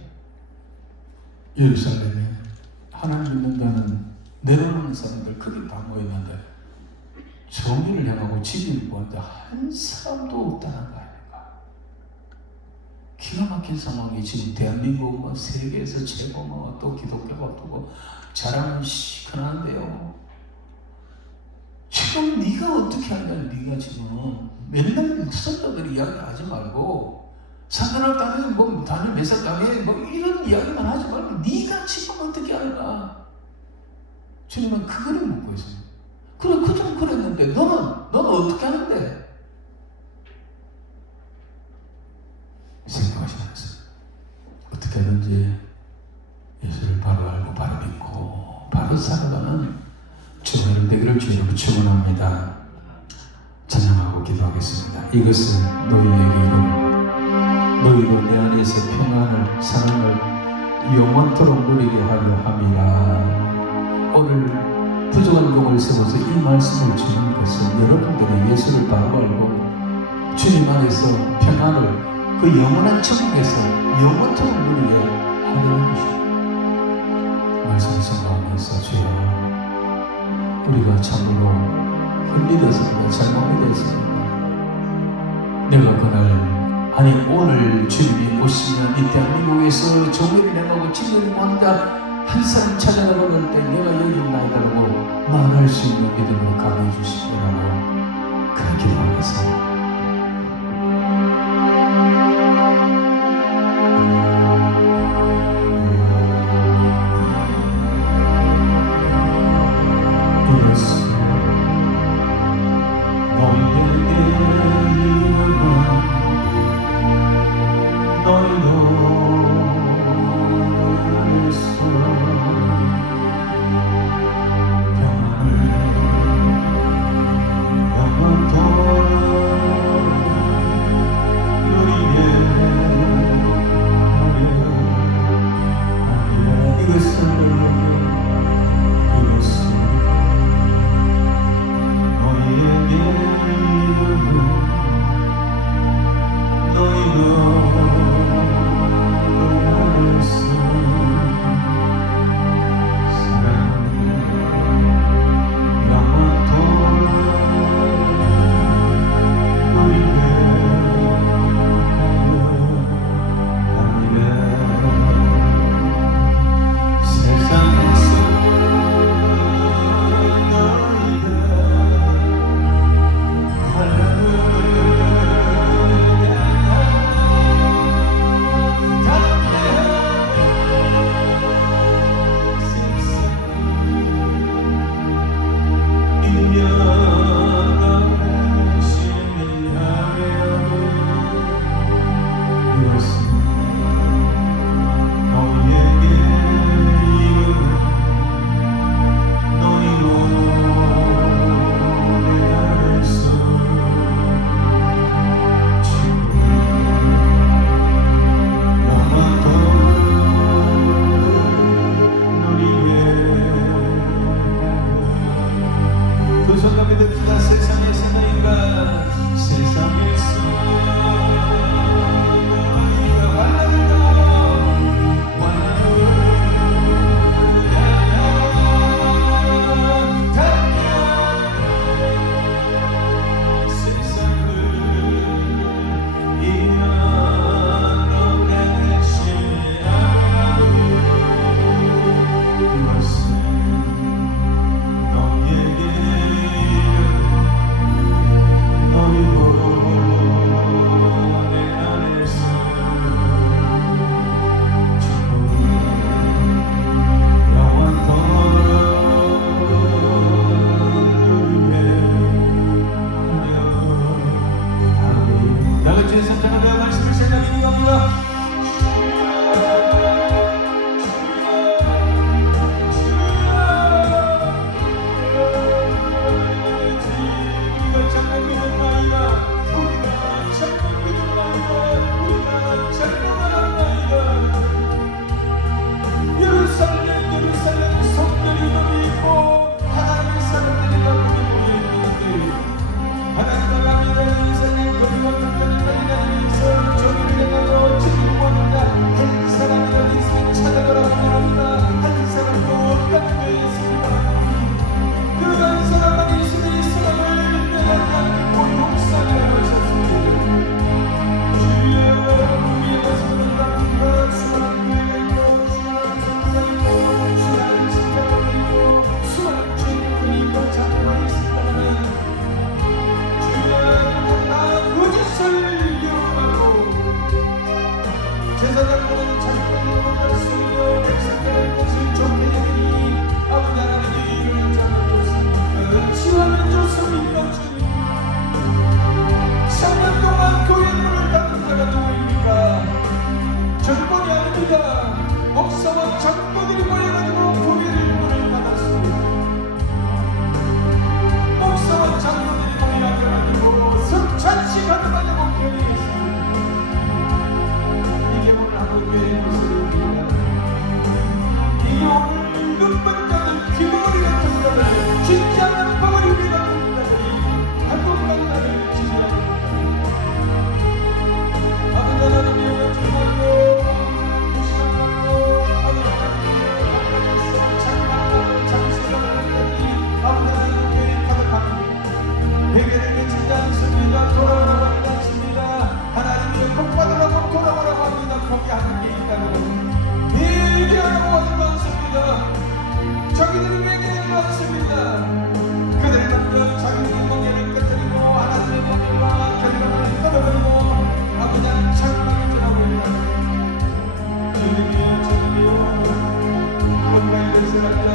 예루살렘에 하나님 믿는다는 내려오는 사람들 크게 다 모였는데 정의를 향하고 진리를 구하는데 한 사람도 없다는 거 아닙니까? 기가 막힌 상황이 지금 대한민국 세계에서 최고 또 기독교가 또 자랑은 시큰한데요. 지금 네가 어떻게 하냐 네가 지금 맨날 선자들이 이야기하지 말고 산전을 따면 뭐 단일 몇살 따면 뭐 이런 이야기만 하지 말고 네가 지금 어떻게 하는가 주님은 그거를 묻고 있습니다. 그래 그좀 그랬는데 너는 어떻게 하는데 생각하시면서 어떻게 하든지 예수를 바로 알고 바로 믿고 바로 살아가는 주님을 되기를 주님으로 축원합니다. 찬양하고 기도하겠습니다. 이것은 너희에게 이름 너희도 내 안에서 평안을 사랑을 영원토록 누리게 하려 함이라. 오늘 부족한 종을 세워서 이 말씀을 주는 것은 여러분들의 예수를 바로 알고 주님 안에서 평안을 그 영원한 천국에서 영원토록 누리게 하려는 것입니다. 말씀을 생각하면서 주여, 우리가 참으로 흠리되었습니다. 잘못 믿었습니다. 내가 그날, 아니 오늘 주님이 오시면 이 대한민국에서 종교를 내놓고 진리를 모는 자 한 사람 찾아나가는 때 내가 여기 있나이다라고 말할 수 있는 믿음으로 감해 주시기라고 그렇게 기도하겠습니다. 제사장들은 자기들이 못할 수 있는 백성들의 것을 좋게 여기니 아버지 하나님의 일을 잘해줬습니까? 치료하면 좋습니까 주님? 3년 동안 교회 문을 닫은 자가 누구입니까? 정권이 아닙니다. 목사와 장로들이 모여가지고 교회를 문을 닫았습니다. 목사와 장로들이 모여가지고 성찬식 하느라고 교회에 하나님의 모습입니다. 이 오늘 눈물 같은 귀머리 같은 것을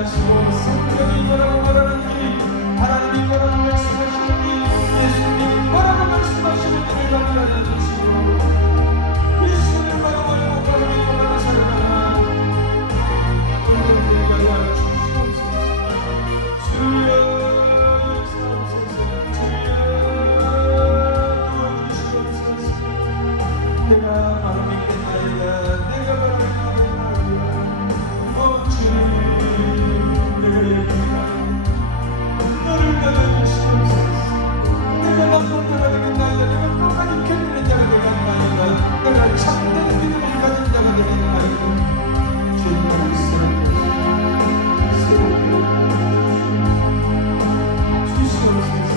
하시고 성경이 뭐라고 말하는지 하나님이 뭐라고 말씀하시는지 예수님이 뭐라고 말씀하시는지를 가르쳐 주시고 예수님을 바라보고 바라보고 살아가라 오늘 우리가 주시옵소서 주여 역사옵소서 주여 도와주시옵소서 내가 바로 믿겠나이다 내가 바로 믿겠나이다 주님 내가 얘기하라 너를 받아주시옵소서 내가 나쁜 자가 되겠나이다 내가 끝까지 견디는 자가 되겠나이다 내가 참된 믿음을 가진 자가 되겠나이다 주님을 새롭게 주시옵소서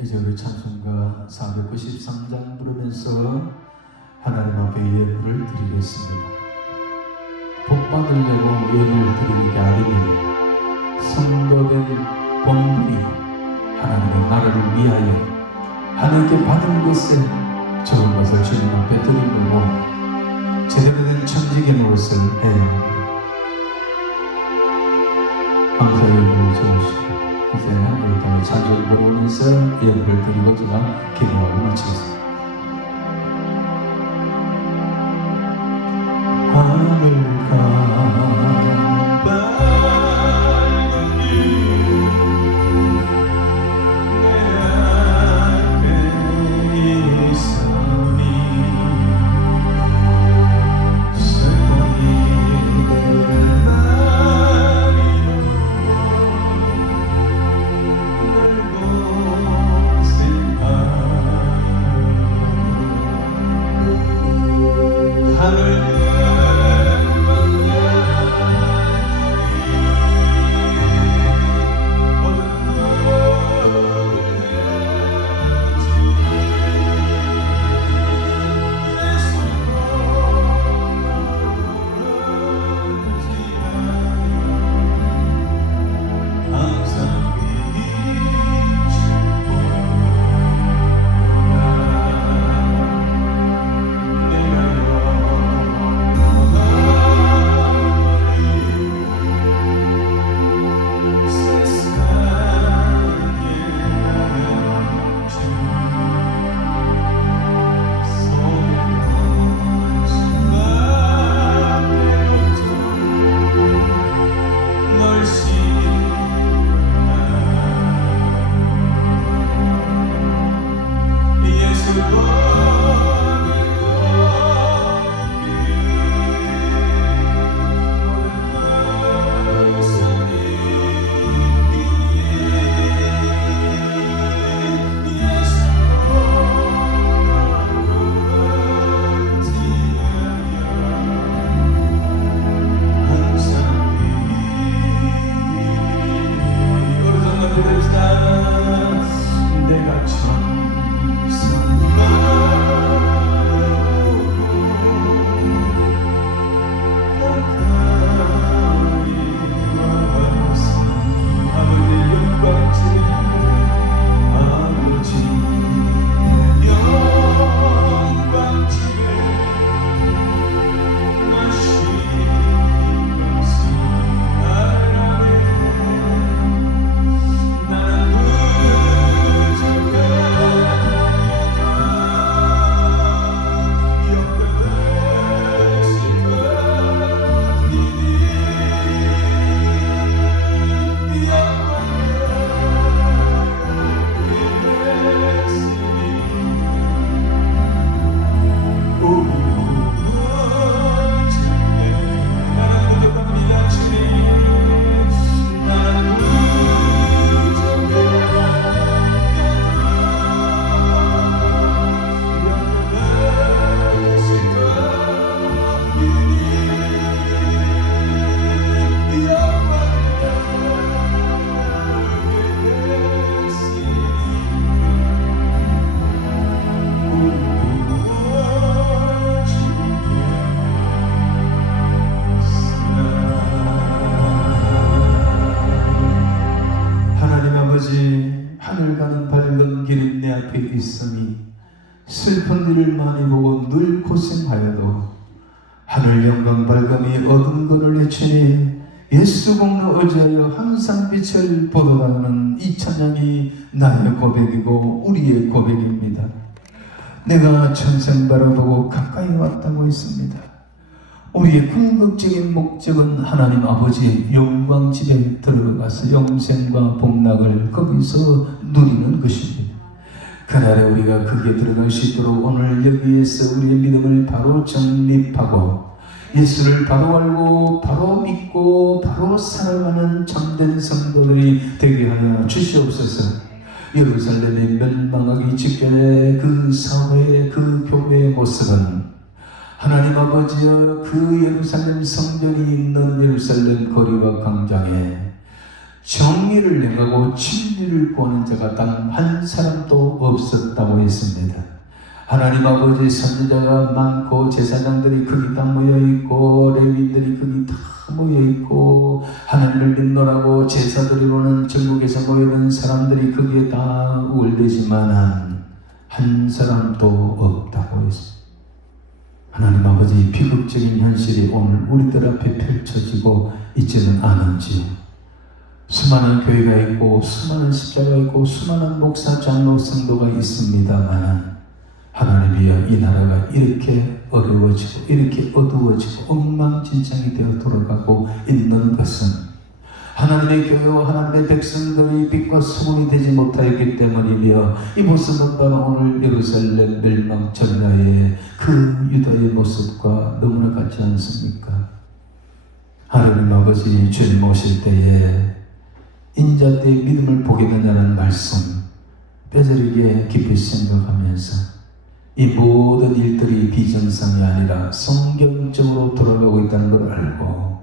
이제 우리 찬송가 493장 부르면서 하나님 앞에 예물을 드리겠습니다. 복 받으려고 예물을 드리는 게 아니니 성도된 본분이 하나님의 나라를 위하여 하나님께 받은 것에 좋은 것을 주님 앞에 드린 거고 제대로 된 천지견으로서 해야 합니다. 감사 예물을 주시고 이제 우리 다 찬송을 부르면서 예물을 드리고 제가 기도하고 마치겠습니다. 하늘과 밝은 내 앞에 있으니 슬픔이 날이 하늘 내가 하늘 가는 밝은 길은 내 앞에 있으니 슬픈 일을 많이 보고 늘 고생하여도 하늘 영광 밝음이 어두운 것을 내치니 예수 공로 의지하여 항상 빛을 보도하는 이 찬양이 나의 고백이고 우리의 고백입니다. 내가 천생 바라보고 가까이 왔다고 했습니다. 우리의 궁극적인 목적은 하나님 아버지의 영광 집에 들어가서 영생과 복락을 거기서 누리는 것입니다. 그날에 우리가 거기에 들어갈 수 있도록 오늘 여기에서 우리의 믿음을 바로 정립하고 예수를 바로 알고 바로 믿고 바로 살아가는 참된 성도들이 되게 하여 주시옵소서. 예루살렘이 멸망하기 직전에 그 사회의 그 교회의 모습은 하나님 아버지여 그 예루살렘 성전이 있는 예루살렘 거리와 광장에 정의를 행하고 진리를 구하는 자가 단 한 사람도 없었다고 했습니다. 하나님 아버지 선지자가 많고 제사장들이 거기 다 모여있고 레위인들이 거기 다 모여있고 하나님을 믿노라고 제사드리고는 전국에서 모여있는 사람들이 거기에 다 우월되지만 한 사람도 없다고 했습니다. 하나님 아버지 비극적인 현실이 오늘 우리들 앞에 펼쳐지고 있지는 않은지요. 수많은 교회가 있고 수많은 십자가 있고 수많은 목사 장로 성도가 있습니다만 하나님이여 이 나라가 이렇게 어려워지고 이렇게 어두워지고 엉망진창이 되어 돌아가고 있는 것은 하나님의 교회와 하나님의 백성들이 빛과 소금이 되지 못하였기 때문이며 이 모습은 바로 오늘 예루살렘 멸망 전야의 그 유다의 모습과 너무나 같지 않습니까? 하나님 아버지 주님 오실 때에 인자 때의 믿음을 보겠느냐는 말씀 뼈저리게 깊이 생각하면서 이 모든 일들이 비정상이 아니라 성경적으로 돌아가고 있다는 걸 알고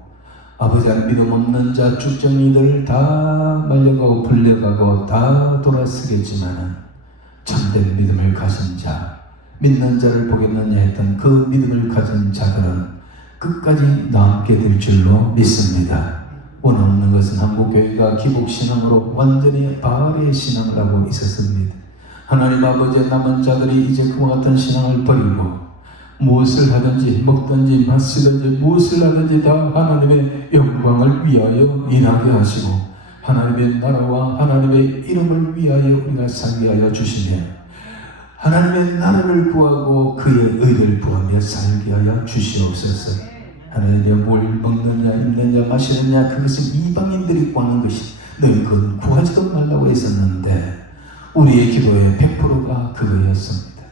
아버지 안 믿음 없는 자 쭉정이들 다 말려가고 불려가고 다 돌아서겠지만 참된 믿음을 가진 자 믿는 자를 보겠느냐 했던 그 믿음을 가진 자들은 끝까지 남게 될 줄로 믿습니다. 오늘 없는 것은 한국교회가 기복신앙으로 완전히 바알의 신앙을 하고 있었습니다. 하나님 아버지의 남은 자들이 이제 그와 같은 신앙을 버리고 무엇을 하든지 먹든지 마시든지 무엇을 하든지 다 하나님의 영광을 위하여 일하게 하시고 하나님의 나라와 하나님의 이름을 위하여 우리가 살게 하여 주시며 하나님의 나라를 구하고 그의 의를 구하며 살게 하여 주시옵소서. 하나님의 뭘 먹느냐 입느냐 마시느냐 그것은 이방인들이 구하는 것이 너희 그건 구하지도 말라고 했었는데 우리의 기도의 100%가 그거였습니다.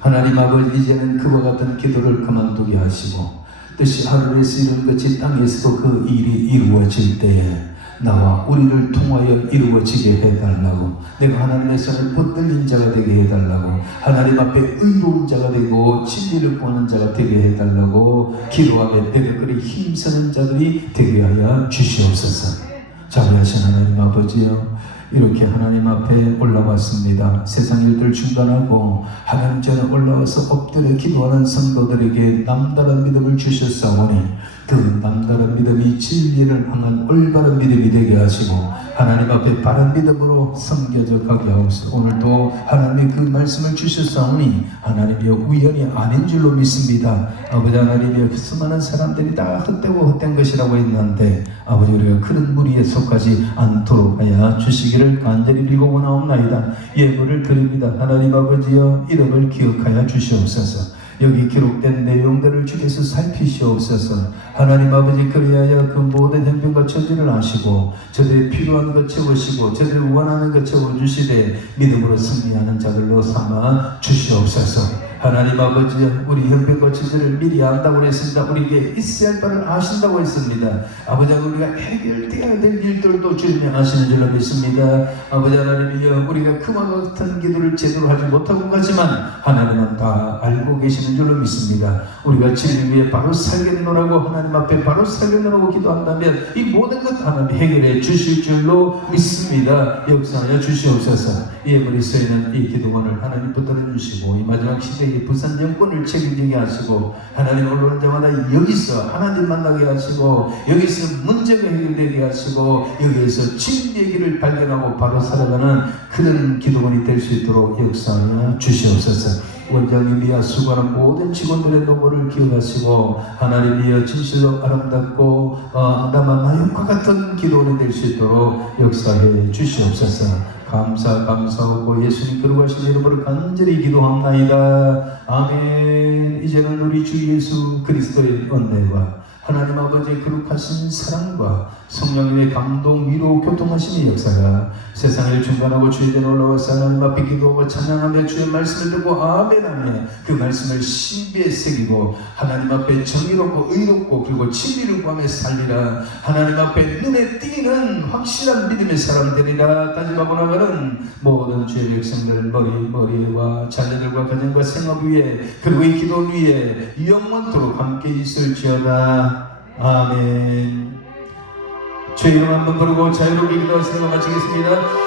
하나님 아버지 이제는 그와 같은 기도를 그만두게 하시고 뜻이 하늘에서 이룬 것이 땅에서도 그 일이 이루어질 때에 나와 우리를 통하여 이루어지게 해달라고 내가 하나님의 손을 붙들린 자가 되게 해달라고 하나님 앞에 의로운 자가 되고 진리를 구하는 자가 되게 해달라고 기도하며 내가 그리 힘쓰는 자들이 되게 하여 주시옵소서. 자비하신 하나님 아버지여 이렇게 하나님 앞에 올라왔습니다. 세상 일들 중단하고 하나님 전에 올라와서 엎드려 기도하는 성도들에게 남다른 믿음을 주셨사오니 그 남다른 믿음이 진리를 향한 올바른 믿음이 되게 하시고 하나님 앞에 바른 믿음으로 섬겨져 가게 하옵소서. 오늘도 하나님이 그 말씀을 주셨사오니 하나님이여 우연이 아닌 줄로 믿습니다. 아버지 하나님이여 수많은 사람들이 다 헛되고 헛된 것이라고 했는데 아버지 우리가 그런 무리에 속하지 않도록 하여 주시기를 간절히 빌고원하옵나이다. 예물을 드립니다. 하나님 아버지여 이름을 기억하여 주시옵소서. 여기 기록된 내용들을 주께서 살피시옵소서. 하나님 아버지 그리하여 그 모든 형편과 처지를 아시고 저들이 필요한 것 채우시고 저들이 원하는 것 채워주시되 믿음으로 승리하는 자들로 삼아 주시옵소서. 하나님 아버지 우리 형편과 처지를 미리 안다고 했습니다. 우리에게 있어야 할 바를 아신다고 했습니다. 아버지 우리가 해결되어야 될 일들도 주님이 아시는 줄로 믿습니다. 아버지 하나님이여 우리가 그와 같은 기도를 제대로 하지 못하고 가지만 하나님은 다 알고 계시고 되시는 줄로 믿습니다. 우리가 진리 위에 바로 살겠노라고 하나님 앞에 바로 살겠노라고 기도한다면 이 모든 것 하나님 해결해 주실 줄로 믿습니다. 역사하여 주시옵소서. 예물이 쓰이는 이 기도원을 하나님 붙들어 주시고 이 마지막 시대에 부산 정권을 책임지게 하시고 하나님 올라오는 자마다 여기서 하나님 만나게 하시고 여기서 문제가 해결되게 하시고 여기에서 진리의 길을 발견하고 바로 살아가는 그런 기도원이 될 수 있도록 역사하여 주시옵소서. 원장님이야 수고하는 모든 직원들의 노고를 기억하시고 하나님이여 진실로 아름답고 나만 마음과 같은 기도원이 될 수 있도록 역사해 주시옵소서. 감사하고 예수님 거룩하신 이름으로 간절히 기도합나이다. 아멘. 이제는 우리 주 예수 그리스도의 은혜와 하나님 아버지의 거룩하신 사랑과 성령님의 감동, 위로, 교통하심의 역사가 세상을 중간하고 주의 전에 올라와서 하나님 앞에 기도하고 찬양하며 주의 말씀을 듣고 아멘하며 그 말씀을 신비에 새기고 하나님 앞에 정의롭고 의롭고 그리고 진리를 구하며 살리라. 하나님 앞에 눈에 띄는 확실한 믿음의 사람 되리라. 다짐하고 나가는 모든 주의 백성들 머리와 자녀들과 가정과 생업 위에 그리고 이 기도 위에 영원토록 함께 있을지어다. 아멘. 주의 이름 한번 부르고 자유롭게 기도하시는 거 마치겠습니다.